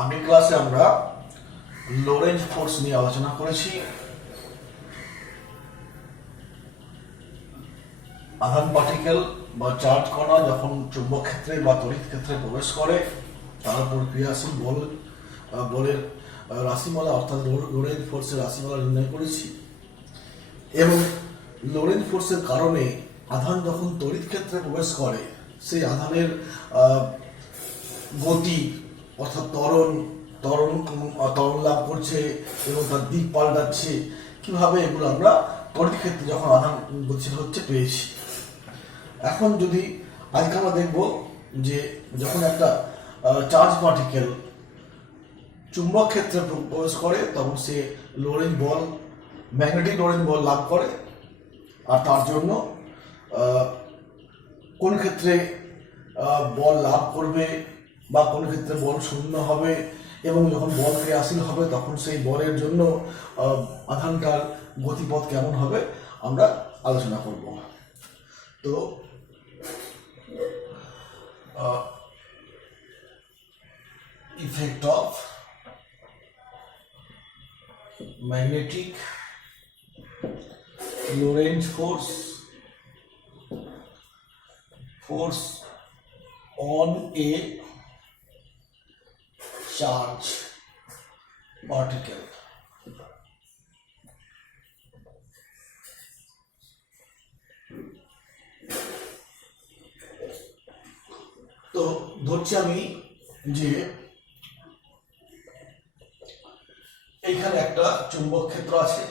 আগের ক্লাসে আমরা লোরেন্জ ফোর্স নিয়ে আলোচনা করেছি। আধান পার্টিকেল বা চার্জ কণা যখন চুম্বক ক্ষেত্রে বা তড়িৎ ক্ষেত্রে প্রবেশ করে তার উপর ক্রিয়াশীল বলের রাশিমালা অর্থাৎ লোরেন্জ ফোর্সের রাশিমালা নির্ণয় করেছি। এবং লোরেন্জ ফোর্সের কারণে আধান যখন তড়িৎ ক্ষেত্রে প্রবেশ করে সেই আধানের গতি অর্থাৎ ত্বরণ লাভ করছে এবং তার দিক পাল্টাচ্ছে, কিভাবে এগুলো আমরা তড়িৎ ক্ষেত্রে যখন আধান গতিশীল হচ্ছে পেয়েছি। এখন যদি আজকে আমরা দেখব যে যখন একটা চার্জ পার্টিকেল চুম্বক ক্ষেত্রে প্রবেশ করে তখন সে ম্যাগনেটিক লোরেন্জ বল লাভ করে, আর তার জন্য কোন ক্ষেত্রে বল লাভ করবে বা কোন ক্ষেত্রে বল শূন্য হবে এবং যখন বল ক্রিয়াশীল হবে তখন সেই বলের জন্য আধানটার গতিপথ কেমন হবে আমরা আলোচনা করব। তো effect of magnetic Lorentz force on a charge particle. তো ধরছি আমি যে এইখানে একটা চুম্বক ক্ষেত্র আছে,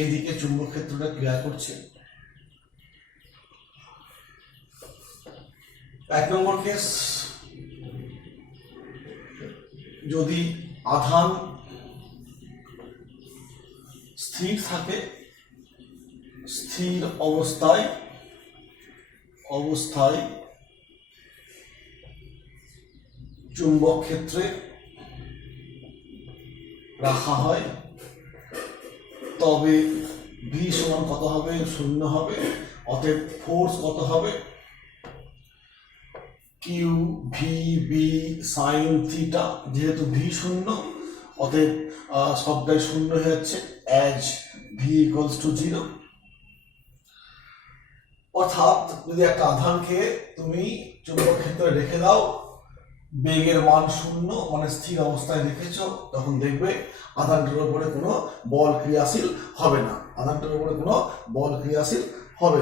এইদিকে চুম্বক ক্ষেত্রটা ক্রিয়া করছে। 1 নম্বর কেস, যদি আধান স্থির থাকে, স্থির অবস্থায় চুম্বক ক্ষেত্রে রাখা হয়, তবে ভি সমান কত হবে? 0 হবে। অতএব ফোর্স কত হবে? Q V B sine theta. যেহেতু ভি 0 অতএব সবটাই 0 হয়ে যাচ্ছে, অ্যাজ ভি ইকুয়ালস টু 0। অর্থাৎ যদি একটা আধানকে তুমি চুম্বক ক্ষেত্রে রেখে দাও, বেগের মান 0 মানে স্থির অবস্থায় রেখেছ, তখন দেখবে আধানটার উপরে কোনো বল ক্রিয়াশীল হবে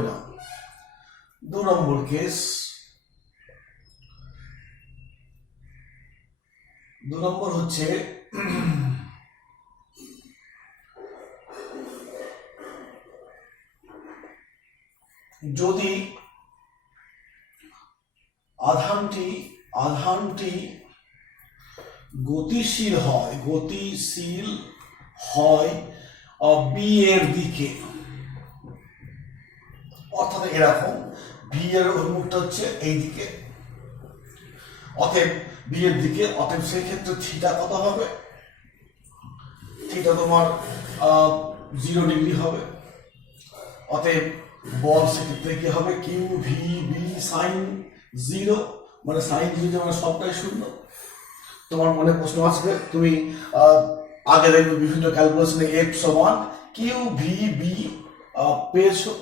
না। 2 নম্বর কেস, 2 নম্বর হচ্ছে যদি আধানটি গতিশীল হয় বি এর দিকে, অর্থাৎ এরকম বি এর অভিমুখটা হচ্ছে এই দিকে, অতএব বি এর দিকে, অতএব সেই ক্ষেত্রে থিটা কত হবে? থিটা তোমার 0 ডিগ্রি হবে। অতএব বল সেক্ষেত্রে কি হবে? কিউ ভি বি সাইন 0 মানে সাইন 0 মানে সবটাই 0। তোমার মনে প্রশ্ন আসবে, তুমি আগে দেখবে বিভিন্ন ক্যালকুলেশনে এফ সমান কিউ ভি বি পেয়েছো।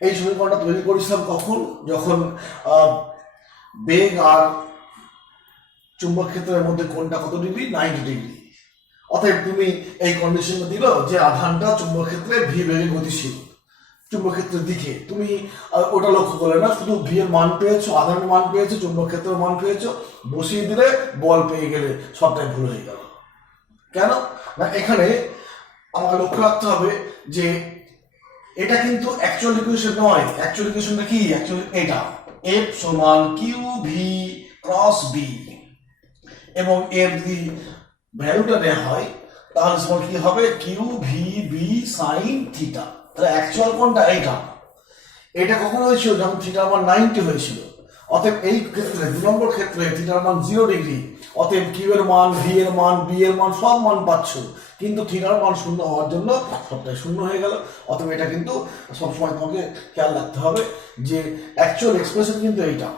এই সমীকরণটা তৈরি করেছিলাম কখন? যখন বেগ আর চুম্বক ক্ষেত্রের মধ্যে কোণটা কত ডিগ্রি? 90 ডিগ্রি। অতএব তুমি এই কন্ডিশনটা দিল যে আধানটা চুম্বক ক্ষেত্রে ভি বেগে গতিশীল চুম্বক ক্ষেত্রের দিকে। তুমি ওটা লক্ষ্য করলে না, শুধু ভি এর মান পেয়েছো, আধানের মান পেয়েছো, চুম্বক ক্ষেত্রের মান পেয়েছো, বসিয়ে দিলে বল পেয়ে গেলে, সবটাই ভুল হয়ে গেল। কেন না, এখানে আমাকে লক্ষ্য রাখতে হবে যে এটা কিন্তু অ্যাকচুয়াল ইকুয়েশন নয়। অ্যাকচুয়াল ইকুয়েশনটা কি? অ্যাকচুয়ালি এটা এফ সমান কিউ ভি ক্রস বি, এবং এর যদি ভ্যালুটা নেওয়া হয় তাহলে সমান কি হবে? Q V B sine theta. তাহলে অ্যাকচুয়াল কোনটা? এটা কখন হয়েছিল? যখন থিটার মান 90 হয়েছিল। অতএব এই ক্ষেত্রে 2 নম্বর ক্ষেত্রে থিটার মান 0 ডিগ্রি, অতএব কিউ এর মান, ভি এর মান, বি এর মান সব মান পাচ্ছ, কিন্তু থিটার মান শূন্য হওয়ার জন্য সবটাই শূন্য হয়ে গেল। অতএব এটা কিন্তু সবসময় তোমাকে খেয়াল রাখতে হবে যে অ্যাকচুয়াল এক্সপ্রেশন কিন্তু এইটা।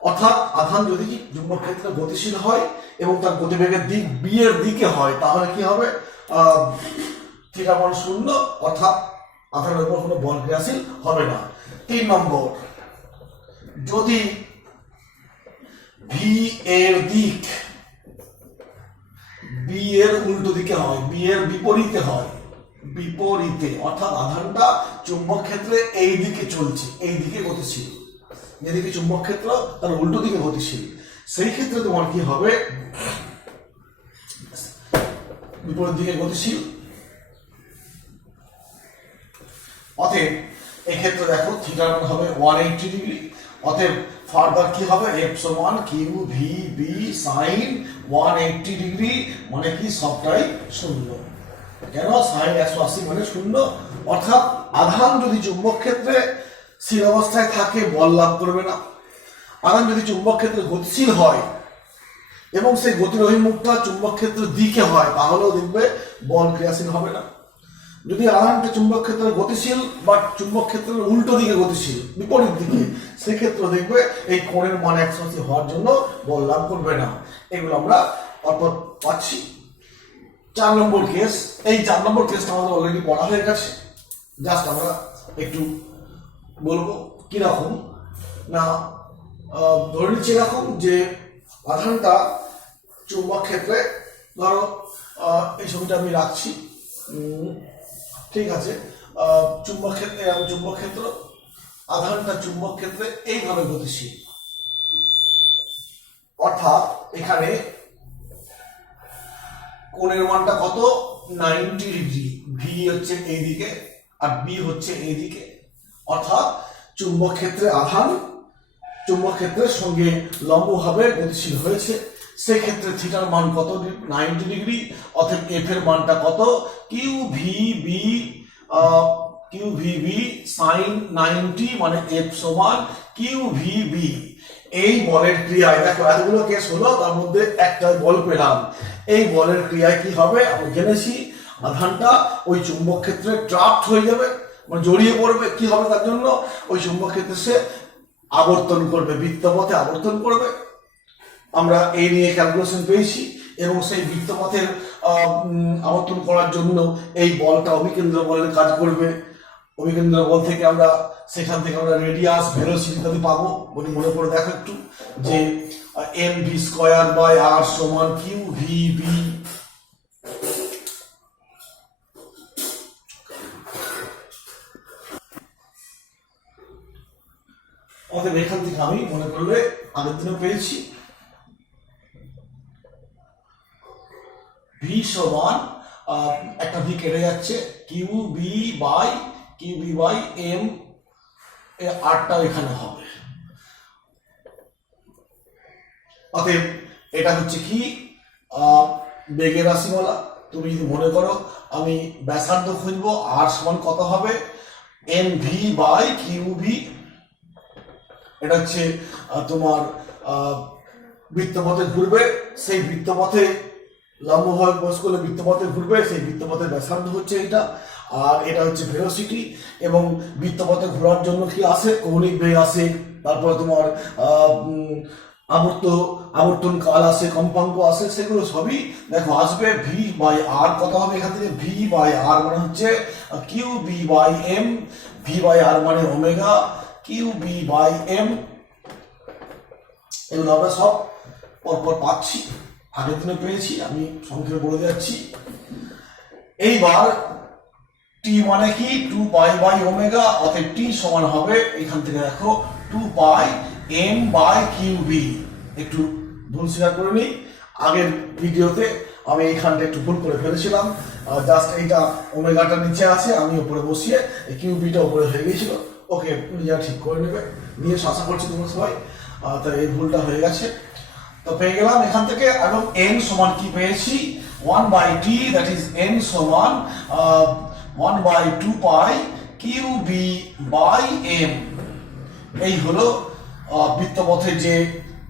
অর্থাৎ আধান যদি চুম্বক ক্ষেত্রে গতিশীল হয় এবং তার গতিবেগের দিক বি এর দিকে হয়, তাহলে কি হবে? থিটা মান শূন্য, অর্থাৎ আধানের উপর কোনো বল ক্রিয়াশীল হবে না। 3 নম্বর, যদি ভি এর দিক বি এর উল্টো দিকে হয়, বি এর বিপরীতে হয়, বিপরীতে অর্থাৎ আধানটা চুম্বক ক্ষেত্রে এই দিকে চলছে, এই দিকে গতিশীল, যেদিকে চুম্বক ক্ষেত্র তার উল্টো দিকে গতিশীল, সেই ক্ষেত্রে তোমার কি হবে? বিপরীত দিকে গতিশীল। অতএব এই ক্ষেত্রে দেখো থিটার মান হবে 180 ডিগ্রি। অতএব ফার্দার কি হবে? এফ সমান Q V B sine 180 degree, মানে কি সবটাই শূন্য। কেন? সাইন 180 মানে শূন্য। অর্থাৎ আধান যদি চুম্বক ক্ষেত্রে স্থির অবস্থায় থাকে, বল লাভ করবে না। আধান যদি চুম্বক ক্ষেত্রে গতিশীল হয় এবং সেই গতির অভিমুখটা চুম্বক ক্ষেত্রের দিকে হয়, তাহলেও দেখবে বল ক্রিয়াশীল হবে না। যদি আধানটা চুম্বক ক্ষেত্রে গতিশীল বা চুম্বক ক্ষেত্রের উল্টো দিকে গতিশীল, বিপরীত দিকে, সেক্ষেত্রে দেখবে এই কোণের মান 180 হওয়ার জন্য বল লাভ করবে না। এগুলো আমরা অর্থাৎ পাচ্ছি। 4 নম্বর কেস, এই 4 নম্বর কেসটা আমাদের অলরেডি পড়া হয়ে গেছে, জাস্ট আমরা একটু বলবো কিরকম না। ধরে নিচ্ছি এরকম যে আধানটা চুম্বক ক্ষেত্রে, ধরো এই ছবিটা আমি রাখছি, ঠিক আছে। চুম্বক ক্ষেত্রে, চুম্বক ক্ষেত্র, আধানটা চুম্বক ক্ষেত্রে এইভাবে গতিশীল, অর্থাৎ এখানে কোণের মানটা কত? 90 ডিগ্রি। ভি হচ্ছে এইদিকে আর বি হচ্ছে এইদিকে, অর্থাৎ চুম্বক ক্ষেত্রে আধান চুম্বক ক্ষেত্রের সঙ্গে লম্বভাবে গতিশীল হয়েছে। সেক্ষেত্রে থিটার মান কত? 90 ডিগ্রি। অতএব এফ এর মানটা কত? কিউ ভি বি সাইন 90, মানে এফ সমান কিউ ভি বি। এই বলের ক্রিয়ায় দেখো এতগুলো কেস হলো, তার মধ্যে একটা বল পেলাম। এই বলের ক্রিয়ায় কি হবে? আমরা জেনেছি আধানটা ওই চুম্বক ক্ষেত্রে ট্রাপড হয়ে যাবে, মানে জড়িয়ে পড়বে। কি হবে তার জন্য? ওই চুম্বক ক্ষেত্রে সে আবর্তন করবে, বৃত্তপথে আবর্তন করবে। আমরা এই নিয়ে ক্যালকুলেশন পেয়েছি, এবং সেই বৃত্তপথের আবর্তন করার জন্য এই বলটা অভিকেন্দ্র বলের কাজ করবে। অভিকেন্দ্র বল থেকে আমরা সেখান থেকে আমরা রেডিয়াস, ভেলোসিটি ইত্যাদি পাবো। মনে করে দেখো একটু যে এম ভি স্কোয়ার বাই আর সমান কিউ ভি বি। অতএব এখান থেকে আমি মনে করলে আগের দিনে পেয়েছি ভি সমান একটা ভি কেটে যাচ্ছে, কিউ বি বাই এম, আরটা এখানে হবে। অতএব এটা হচ্ছে কি বেগের রাশিমালা। তুমি যদি মনে করো আমি ব্যাসার্ধ খুঁজবো, আর সমান কত হবে? M V by Q V. এটা হচ্ছে তোমার বৃত্তপথে ঘুরবে, সেই বৃত্তপথে লম্বভাবে প্রবেশ করলে বৃত্তপথে ঘুরবে, সেই বৃত্তপথের ব্যাসার্ধ হচ্ছে এটা, আর এটা হচ্ছে ভেলোসিটি। এবং বৃত্তপথে ঘোরার জন্য কি আসে? কৌণিক বেগ আসে, তারপরে তোমার আবর্তন কাল আসে, কম্পাঙ্ক আসে, সেগুলো সবই দেখো আসবে। ভি বাই আর কত হবে এখান থেকে? ভি বাই আর মানে হচ্ছে q B by m. V by r মানে omega, q B by m. এগুলো আমরা সব পরপর পাচ্ছি, আগের দিনে পেয়েছি, আমি সংক্ষেপে বলে যাচ্ছি। এইবার টি মানে কি? 2 পাই বাই ওমেগা। অতএব টি সমান হবে এখান থেকে দেখো 2 pi M by Q B. একটু ভুল স্বীকার করে নিই, আগের ভিডিওতে আমি এইখানটা একটু ভুল করে ফেলেছিলাম। জাস্ট এইটা ওমেগাটা নিচে আছে, আমি উপরে বসিয়ে কিউ বিটা উপরে হয়ে গিয়েছিল। ওকে, নিজেরা ঠিক করে নেবে, নিয়ে আশা করছি তোমরা সবাই। তাই এই ভুলটা হয়ে গেছে। তো পেয়ে গেলাম এখান থেকে, এবং n সমান কি পেয়েছি? 1/t, দ্যাট ইজ n সমান 1/2 পাই কিউ বি বাই এম। এই হলো বৃত্তপথে যে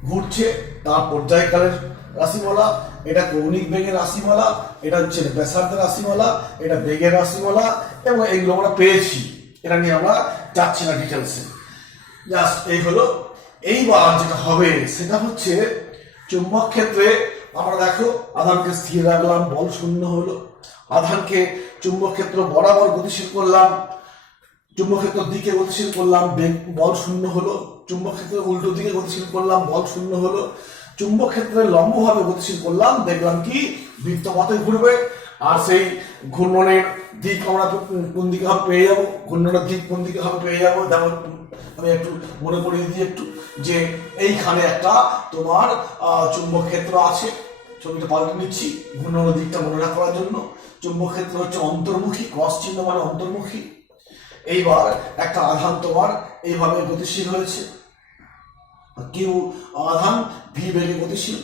ঘুরছে তার পর্যায়কালের রাশিমালা, এটা কৌণিক বেগের রাশিমালা, এটা হচ্ছে ব্যাসার্ধের রাশিমালা, এটা বেগের রাশিমালা, এবং এইগুলো আমরা পেয়েছি। এটা নিয়ে আমরা যাচ্ছি না ডিটেলসে, জাস্ট এই হলো। এইবার যেটা হবে সেটা হচ্ছে চুম্বক ক্ষেত্রে আমরা দেখো আধানকে স্থির রাখলাম, বল শূন্য হলো। আধানকে চুম্বক ক্ষেত্র বরাবর গতিশীল করলাম, চুম্বক ক্ষেত্রের দিকে গতিশীল করলাম, বল শূন্য হলো। চুম্বক ক্ষেত্রের উল্টো দিকে গতিশীল করলাম, বল শূন্য হলো। চুম্বক ক্ষেত্রে লম্বভাবে গতিশীল করলাম, দেখলাম কি বৃত্তপথে ঘুরবে। আর সেই ঘূর্ণনের দিক আমরা কোন দিকে হবে পেয়ে যাবো, ঘূর্ণনের দিক কোন দিকে হবে পেয়ে যাবো। যেমন আমি একটু মনে করিয়ে দিই একটু, যে এইখানে একটা তোমার চুম্বক ক্ষেত্র আছে, ছবিটা পাল্টে নিচ্ছি ঘূর্ণনের দিকটা মনে রাখার জন্য। চুম্বক ক্ষেত্র হচ্ছে অন্তর্মুখী, ক্রস চিহ্ন মানে অন্তর্মুখী। এইবার একটা আধান তোমার এইভাবে গতিশীল হয়েছে, কিউ আধান ভি বেগে গতিশীল,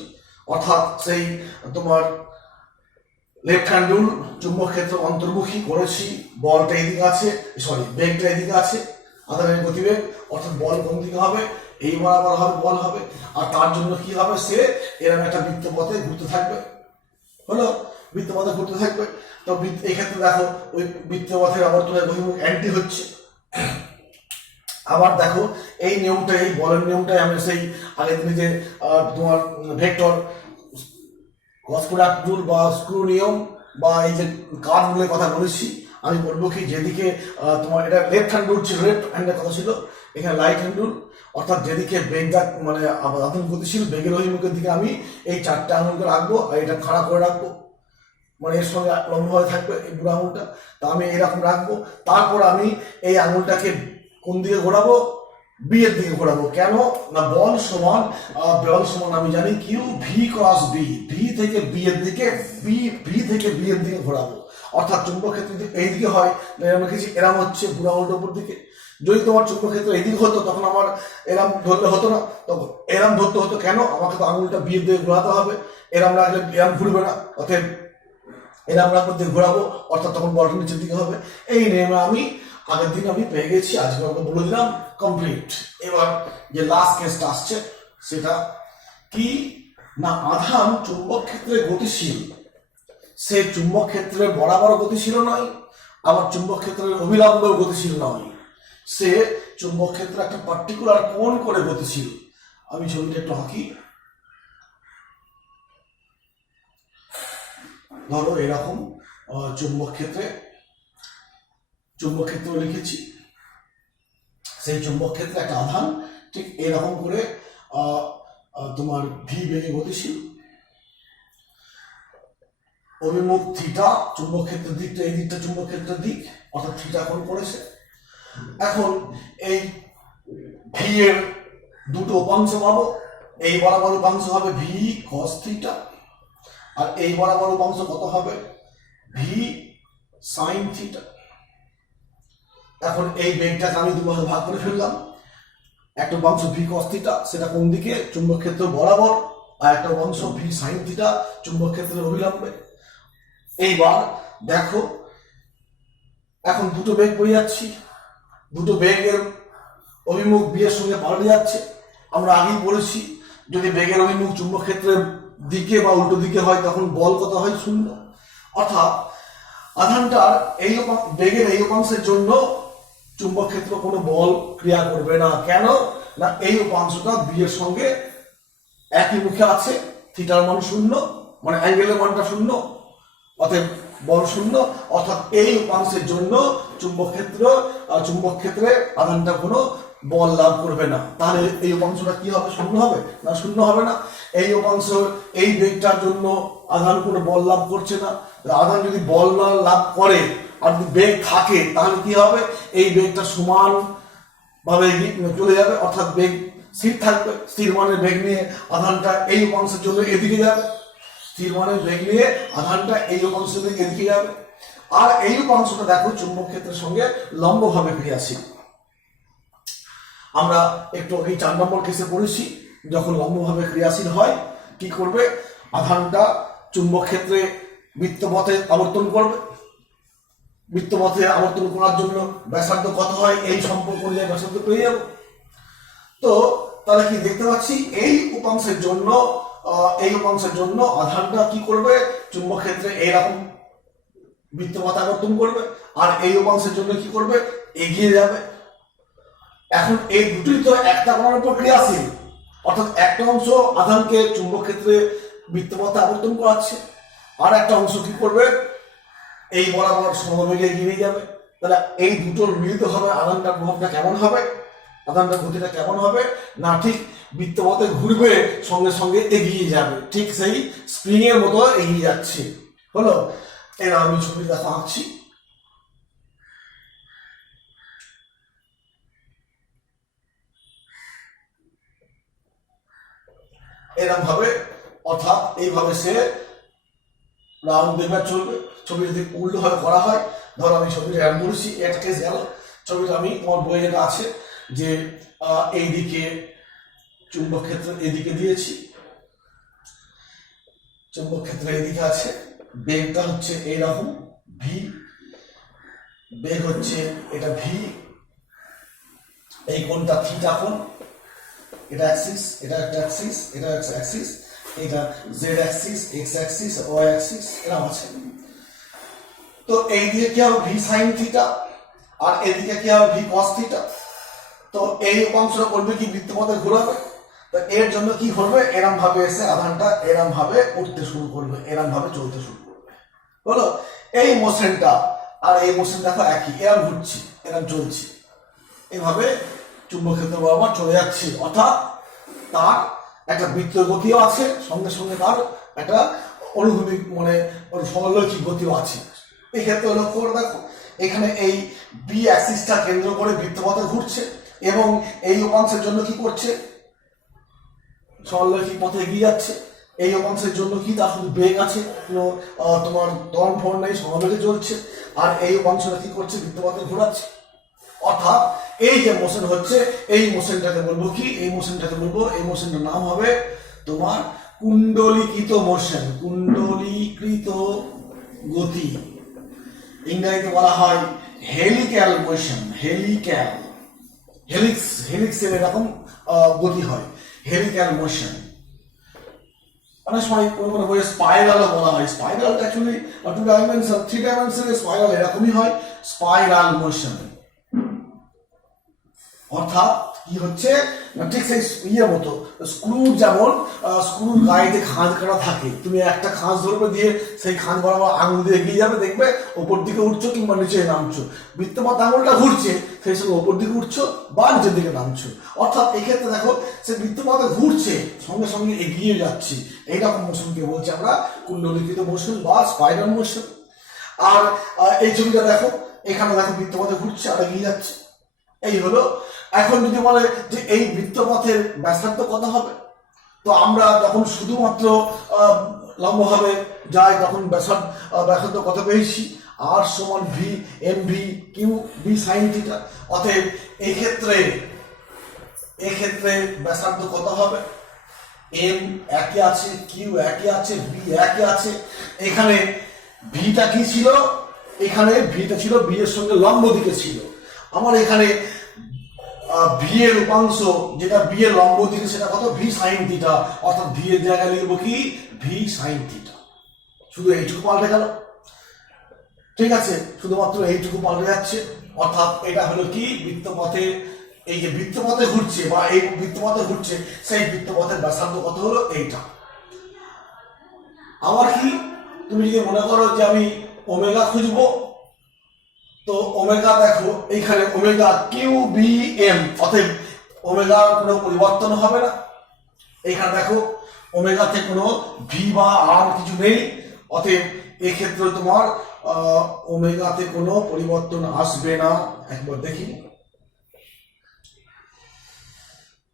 অর্থাৎ সেই তোমার লেফট হ্যান্ড রুল, চুম্বক ক্ষেত্র অন্তর্মুখী করেছি, বলটা এদিকে আছে, সরি বেগটা এদিকে আছে, আধানের গতিবেগ, অর্থাৎ বল কোন দিকে হবে, এই বরাবর হবে বল হবে। আর তার জন্য কি হবে, সে এরকম একটা বৃত্তপথে ঘুরতে থাকবে, হলো বৃত্তপথে ঘুরতে থাকবে। তো এই ক্ষেত্রে দেখো ওই বৃত্তপথের আবর্তনের বহির্মুখ অ্যান্টি হচ্ছে। আবার দেখো এই নিয়মটা, এই বলের নিয়মটাই আমি সেই আগের দিনে যে তোমার ভেক্টর ক্রস প্রোডাক্ট রুল বা স্ক্রু নিয়ম বা এই যে কার্ভ রুলের কথা বলেছি, আমি বলবো কি যেদিকে তোমার এটা লেফট হ্যান্ড রুল ছিল, লেফট হ্যান্ডের কথা ছিল, এখানে রাইট হ্যান্ড রুল, অর্থাৎ যেদিকে বেগটা মানে আধান গতিশীল, বেগের অভিমুখের দিকে আমি এই চারটে আঙুলকে রাখবো আর এটা খাড়া করে রাখবো, মানে এর সঙ্গে লম্বভাবে থাকবে এই বুড়ো আঙুলটা। তা আমি এরকম রাখবো, তারপর আমি এই আঙুলটাকে কোন দিকে ঘোরাবো, বি এর দিকে ঘোরাবো। কেন না বল সমান আমি জানি Q V cross B, V থেকে বি এর দিকে, ভি থেকে বি এর দিকে ঘোরাবো। অর্থাৎ চুম্বক ক্ষেত্র যদি এইদিকে হয় আমি কিছু এরাম হচ্ছে বুড়ো আঙুলটার উপর দিকে। যদি তোমার চুম্বক ক্ষেত্র এদিকে হতো তখন আমার এরাম ধরলে হতো না, তখন এরাম ধরতে হতো। কেন, আমাকে তো আঙুলটা বি এর দিকে ঘোরাতে হবে, এরাম রাখলে এরাম ঘুরবে না, অতএব এরাম রাখবো দিয়ে ঘোরাবো, অর্থাৎ তখন বলটা নিচের দিকে হবে। এই নিয়মে আমি আগের দিন আমি পেয়ে গেছি, আজকে আমাকে বলে দিলাম কমপ্লিট। এবার যে লাস্ট কেসটা আসছে সেটা কি না, আধান চুম্বক ক্ষেত্রে গতিশীল, সে চুম্বক ক্ষেত্রে বরাবর গতিশীল নয়, আবার চুম্বক ক্ষেত্রের অবিলম্ব গতিশীল নয়, সে চুম্বক ক্ষেত্রে একটা পার্টিকুলার কোণ করে গতিশীল। আমি ছবিটা একটু আঁকি, ধরো এরকম চুম্বক ক্ষেত্রে লিখেছি, সেই চুম্বক ক্ষেত্রে একটা আধান ঠিক এরকম করে তোমার ভি বেগে গতিশীল, অভিমুখ থিটা, চুম্বক ক্ষেত্রের দিকটা এই দিকটা চুম্বক ক্ষেত্রের দিক, অর্থাৎ থিটা কোণ করেছে। এখন এই ভি এর দুটো উপাংশ পাবো, এই বরাবর উপাংশ হবে ভি কস থিটা, আর এই বরাবর উপাংশ কত হবে, ভি সাইন থিটা। এখন এই বেগটাকে আমি দুভাগে ভাগ করে ফেললাম, একটা উপাংশ ভি কস থিটা সেটা কোন দিকে, চুম্বক ক্ষেত্র বরাবর, আর একটা উপাংশ ভি সাইন থিটা চুম্বক ক্ষেত্রের অবিলম্বে। এইবার দেখো এখন দুটো বেগ বয়ে যাচ্ছি, দুটো বেগের অভিমুখ বি এর সঙ্গে পাল্টে যাচ্ছে। আমরা আগেই বলেছি যদি বেগের অভিমুখ চুম্বক ক্ষেত্রের দিকে বা উল্টো দিকে হয় তখন বল কত হয়, শূন্য। অর্থাৎ আধানটার এই বেগের এই উপাংশের জন্য চুম্বক ক্ষেত্র কোনো বল ক্রিয়া করবে না। কেন না এই উপাংশটা বি এর সঙ্গে একই মুখে আছে, থিটার মান শূন্য, মানে অ্যাঙ্গেলের মানটা শূন্য, অতএব বল শূন্য। অর্থাৎ এই উপাংশের জন্য চুম্বক ক্ষেত্রে আধানটা কোনো বল লাভ করবে না। তাহলে এই উপাংশটা কি হবে, শূন্য হবে না, শূন্য হবে না। এই উপাংশ এই বেগটার জন্য আধান কোনো বল লাভ করছে না। আধান যদি বল না লাভ করে আর যদি বেগ থাকে তাহলে কি হবে, এই বেগটা সমান ভাবে চলে যাবে, অর্থাৎ বেগ স্থির থাকবে। স্থির মানের বেগ নিয়ে আধানটা এই উপাংশের জন্য এদিকে যাবে, স্থির মানের বেগ নিয়ে আধানটা এই উপাংশের দিকে এদিকে যাবে। আর এই উপাংশটা দেখো চুম্বক ক্ষেত্রের সঙ্গে লম্বভাবে ক্রিয়াশীল। আমরা একটু এই 4 নম্বর কেসে পড়েছি, যখন লম্বভাবে ক্রিয়াশীল হয় কি করবে, আধানটা চুম্বক ক্ষেত্রে বৃত্তপথে আবর্তন করবে। বৃত্তপথে আবর্তন করার জন্য ব্যাসার্ধ কত হয়, এই সম্পর্ক অনুযায়ী ব্যাসার্ধ পেয়ে যাব। তো তাহলে কি দেখতে পাচ্ছি এই উপাংশের জন্য আধানটা কি করবে, চুম্বক ক্ষেত্রে এইরকম বৃত্তপথ আবর্তন করবে, আর এই উপাংশের জন্য কি করবে, এগিয়ে যাবে। এখন এই দুটোই তো একটা কোণের উপর ক্রিয়াশীল, অর্থাৎ একটা অংশ আধানকে চুম্বক ক্ষেত্রে বৃত্তপথে আবর্তন করাচ্ছে, আর একটা অংশ কি করবে, এই বরাবর সমবেগে এগিয়ে যাবে। তাহলে এই দুটোর মিলিত হবে আধানটার প্রভাবটা কেমন হবে, আধানটার গতিটা কেমন হবে, না ঠিক বৃত্তপথে ঘুরবে, সঙ্গে সঙ্গে এগিয়ে যাবে, ঠিক সেই স্প্রিং এর মতো এগিয়ে যাচ্ছে। হলো, এর আমি ছবি দেখা আঁকছি। এরকম ভাবে, অর্থাৎ এইভাবে সে রাউন্ড দেবে চলবে। ছবি যদি উল্টো ভাবে করা হয়, ধরো আমি ছবিটা এরকম করেছি, একটা কেস গেল, ছবিটা আমি তোমার বইয়ে এটা আছে যে এইদিকে চুম্বক ক্ষেত্র এদিকে দিয়েছি, চুম্বক ক্ষেত্র এদিকে আছে, বেগটা হচ্ছে এইরকম ভি, বেগ হচ্ছে এটা ভি, এই কোণটা থিটা কোণ, এটা অ্যাক্সিস, এটা একটা অ্যাক্সিস, এটা একটা অ্যাক্সিস, এটা Z axis, X axis, Y axis, এরকম আছে। তো এই দিকে কি হবে ভি সাইন থিটা, আর এদিকে কি হবে ভি কস থিটা। তো এই উপাংশটা করবে কি বৃত্তপথে ঘোরাবে। তো এর জন্য কি করবে, এরম ভাবে এসে আধানটা এরম ভাবে উঠতে শুরু করবে, এরম ভাবে চলতে শুরু করবে। হলো, এই মোশনটা আর এই মোশন দেখো একই, এরম ঘুরছে, এরম চলছে, এইভাবে চুম্বক ক্ষেত্র বরাবর চলে যাচ্ছে, অর্থাৎ তার একটা বৃত্তীয় গতিও আছে, সঙ্গে সঙ্গে তার একটা অনুভূমিক মানে সরলরৈখিক গতিও আছে। এই ক্ষেত্রে লক্ষ্য করে দেখো, এখানে এই বি অ্যাক্সিসটা কেন্দ্র করে বৃত্তপথে ঘুরছে, এবং এই উপাংশের জন্য কি করছে, সরলরৈখিক পথে এগিয়ে যাচ্ছে। এই উপাংশের জন্য কি, তার শুধু বেগ আছে, কোনো তোমার ত্বরণ ফোন নেই, সমবেগে চলছে, আর এই উপাংশটা কি করছে, বৃত্তপথে ঘোরাচ্ছে। অর্থাৎ এই যে মোশন হচ্ছে, এই মোশনটাকে বলবো কি, এই মোশনটাকে বলবো, এই মোশনটার নাম হবে তোমার কুণ্ডলীকৃত মোশন, কুণ্ডলীকৃত গতি। ইংরেজিতে বলা হয় হেলিক্যাল মোশন, হেলিক্যাল, হেলিক্সের এরকম গতি হয়, হেলিক্যাল মোশন। অনেক সময় কোনো বইয়ে স্পাইরালও বলা হয়, স্পাইরাল অ্যাকচুয়ালি 2 ডাইমেনশন 3 ডাইমেনশনের স্পাইরাল এরকমই হয়, স্পাইরাল মোশন। অর্থাৎ কি হচ্ছে না, ঠিক সেই ইয়ের মতো, স্ক্রুর যেমন স্ক্রুর গায়েতে খাঁজ কাটা থাকে, তুমি একটা খাঁজ ধরবে, দিয়ে সেই খাঁজ বরাবর আঙুল দিয়ে এগিয়ে যাবে, দেখবে ওপর দিকে উঠছো কিংবা নিচে নামছো, বৃত্তপথ আঙুলটা ঘুরছে, সেই সঙ্গে ওপর দিকে উঠছো বা নিচের দিকে নামছো। অর্থাৎ এক্ষেত্রে দেখো সে বৃত্তপথে ঘুরছে, সঙ্গে সঙ্গে এগিয়ে যাচ্ছে, এইরকম মোশনকে বলছি আমরা কুণ্ডলীকৃত মোশন বা স্পাইরাল মোশন। আর এই ছবিটা দেখো, এখানে দেখো বৃত্তপথে ঘুরছে আর এগিয়ে যাচ্ছে, এই হলো। এখন যদি বলে যে এই বৃত্তপথের ব্যাসার্ধ কত হবে, তো আমরা যখন শুধুমাত্র লম্বভাবে যাই তখন ব্যাসার্ধ কত পেয়েছি, আর সমান V M V Q B sine theta. অতএব এই ক্ষেত্রে ব্যাসার্ধ কত হবে, এম একই আছে, কিউ একই আছে, বি একই আছে। এখানে ভিটা কি ছিল, এখানে ভিটা ছিল বি এর সঙ্গে লম্ব দিকে ছিল, আমার এখানে ভি এর উপাংশ যেটা বি এর লম্ব দিকে সেটা কত, ভি সাইন থিটা। অর্থাৎ ভি এর জায়গায় লিখবো কি, ভি সাইন থিটা। শুধু এইটুকু পাল্টে গেল, ঠিক আছে, শুধুমাত্র এইটুকু পাল্টে যাচ্ছে। অর্থাৎ এটা হলো কি, বৃত্তপথে, এই যে বৃত্তপথে ঘুরছে বা এই বৃত্তপথে ঘুরছে, সেই বৃত্তপথের ব্যাসার্ধ কত হলো, এইটা। আবার কি, তুমি যদি মনে করো যে আমি ওমেগা খুঁজবো, তো ওমেগা দেখো এইখানে ওমেগা কিউ বি এম, অতএব ওমেগার কোনো পরিবর্তন হবে না। এইখানে দেখো ওমেগাতে কোনো ভি বা আর কিছু নেই, অতএব এক্ষেত্রে তোমার ওমেগাতে কোনো পরিবর্তন আসবে না। একবার দেখি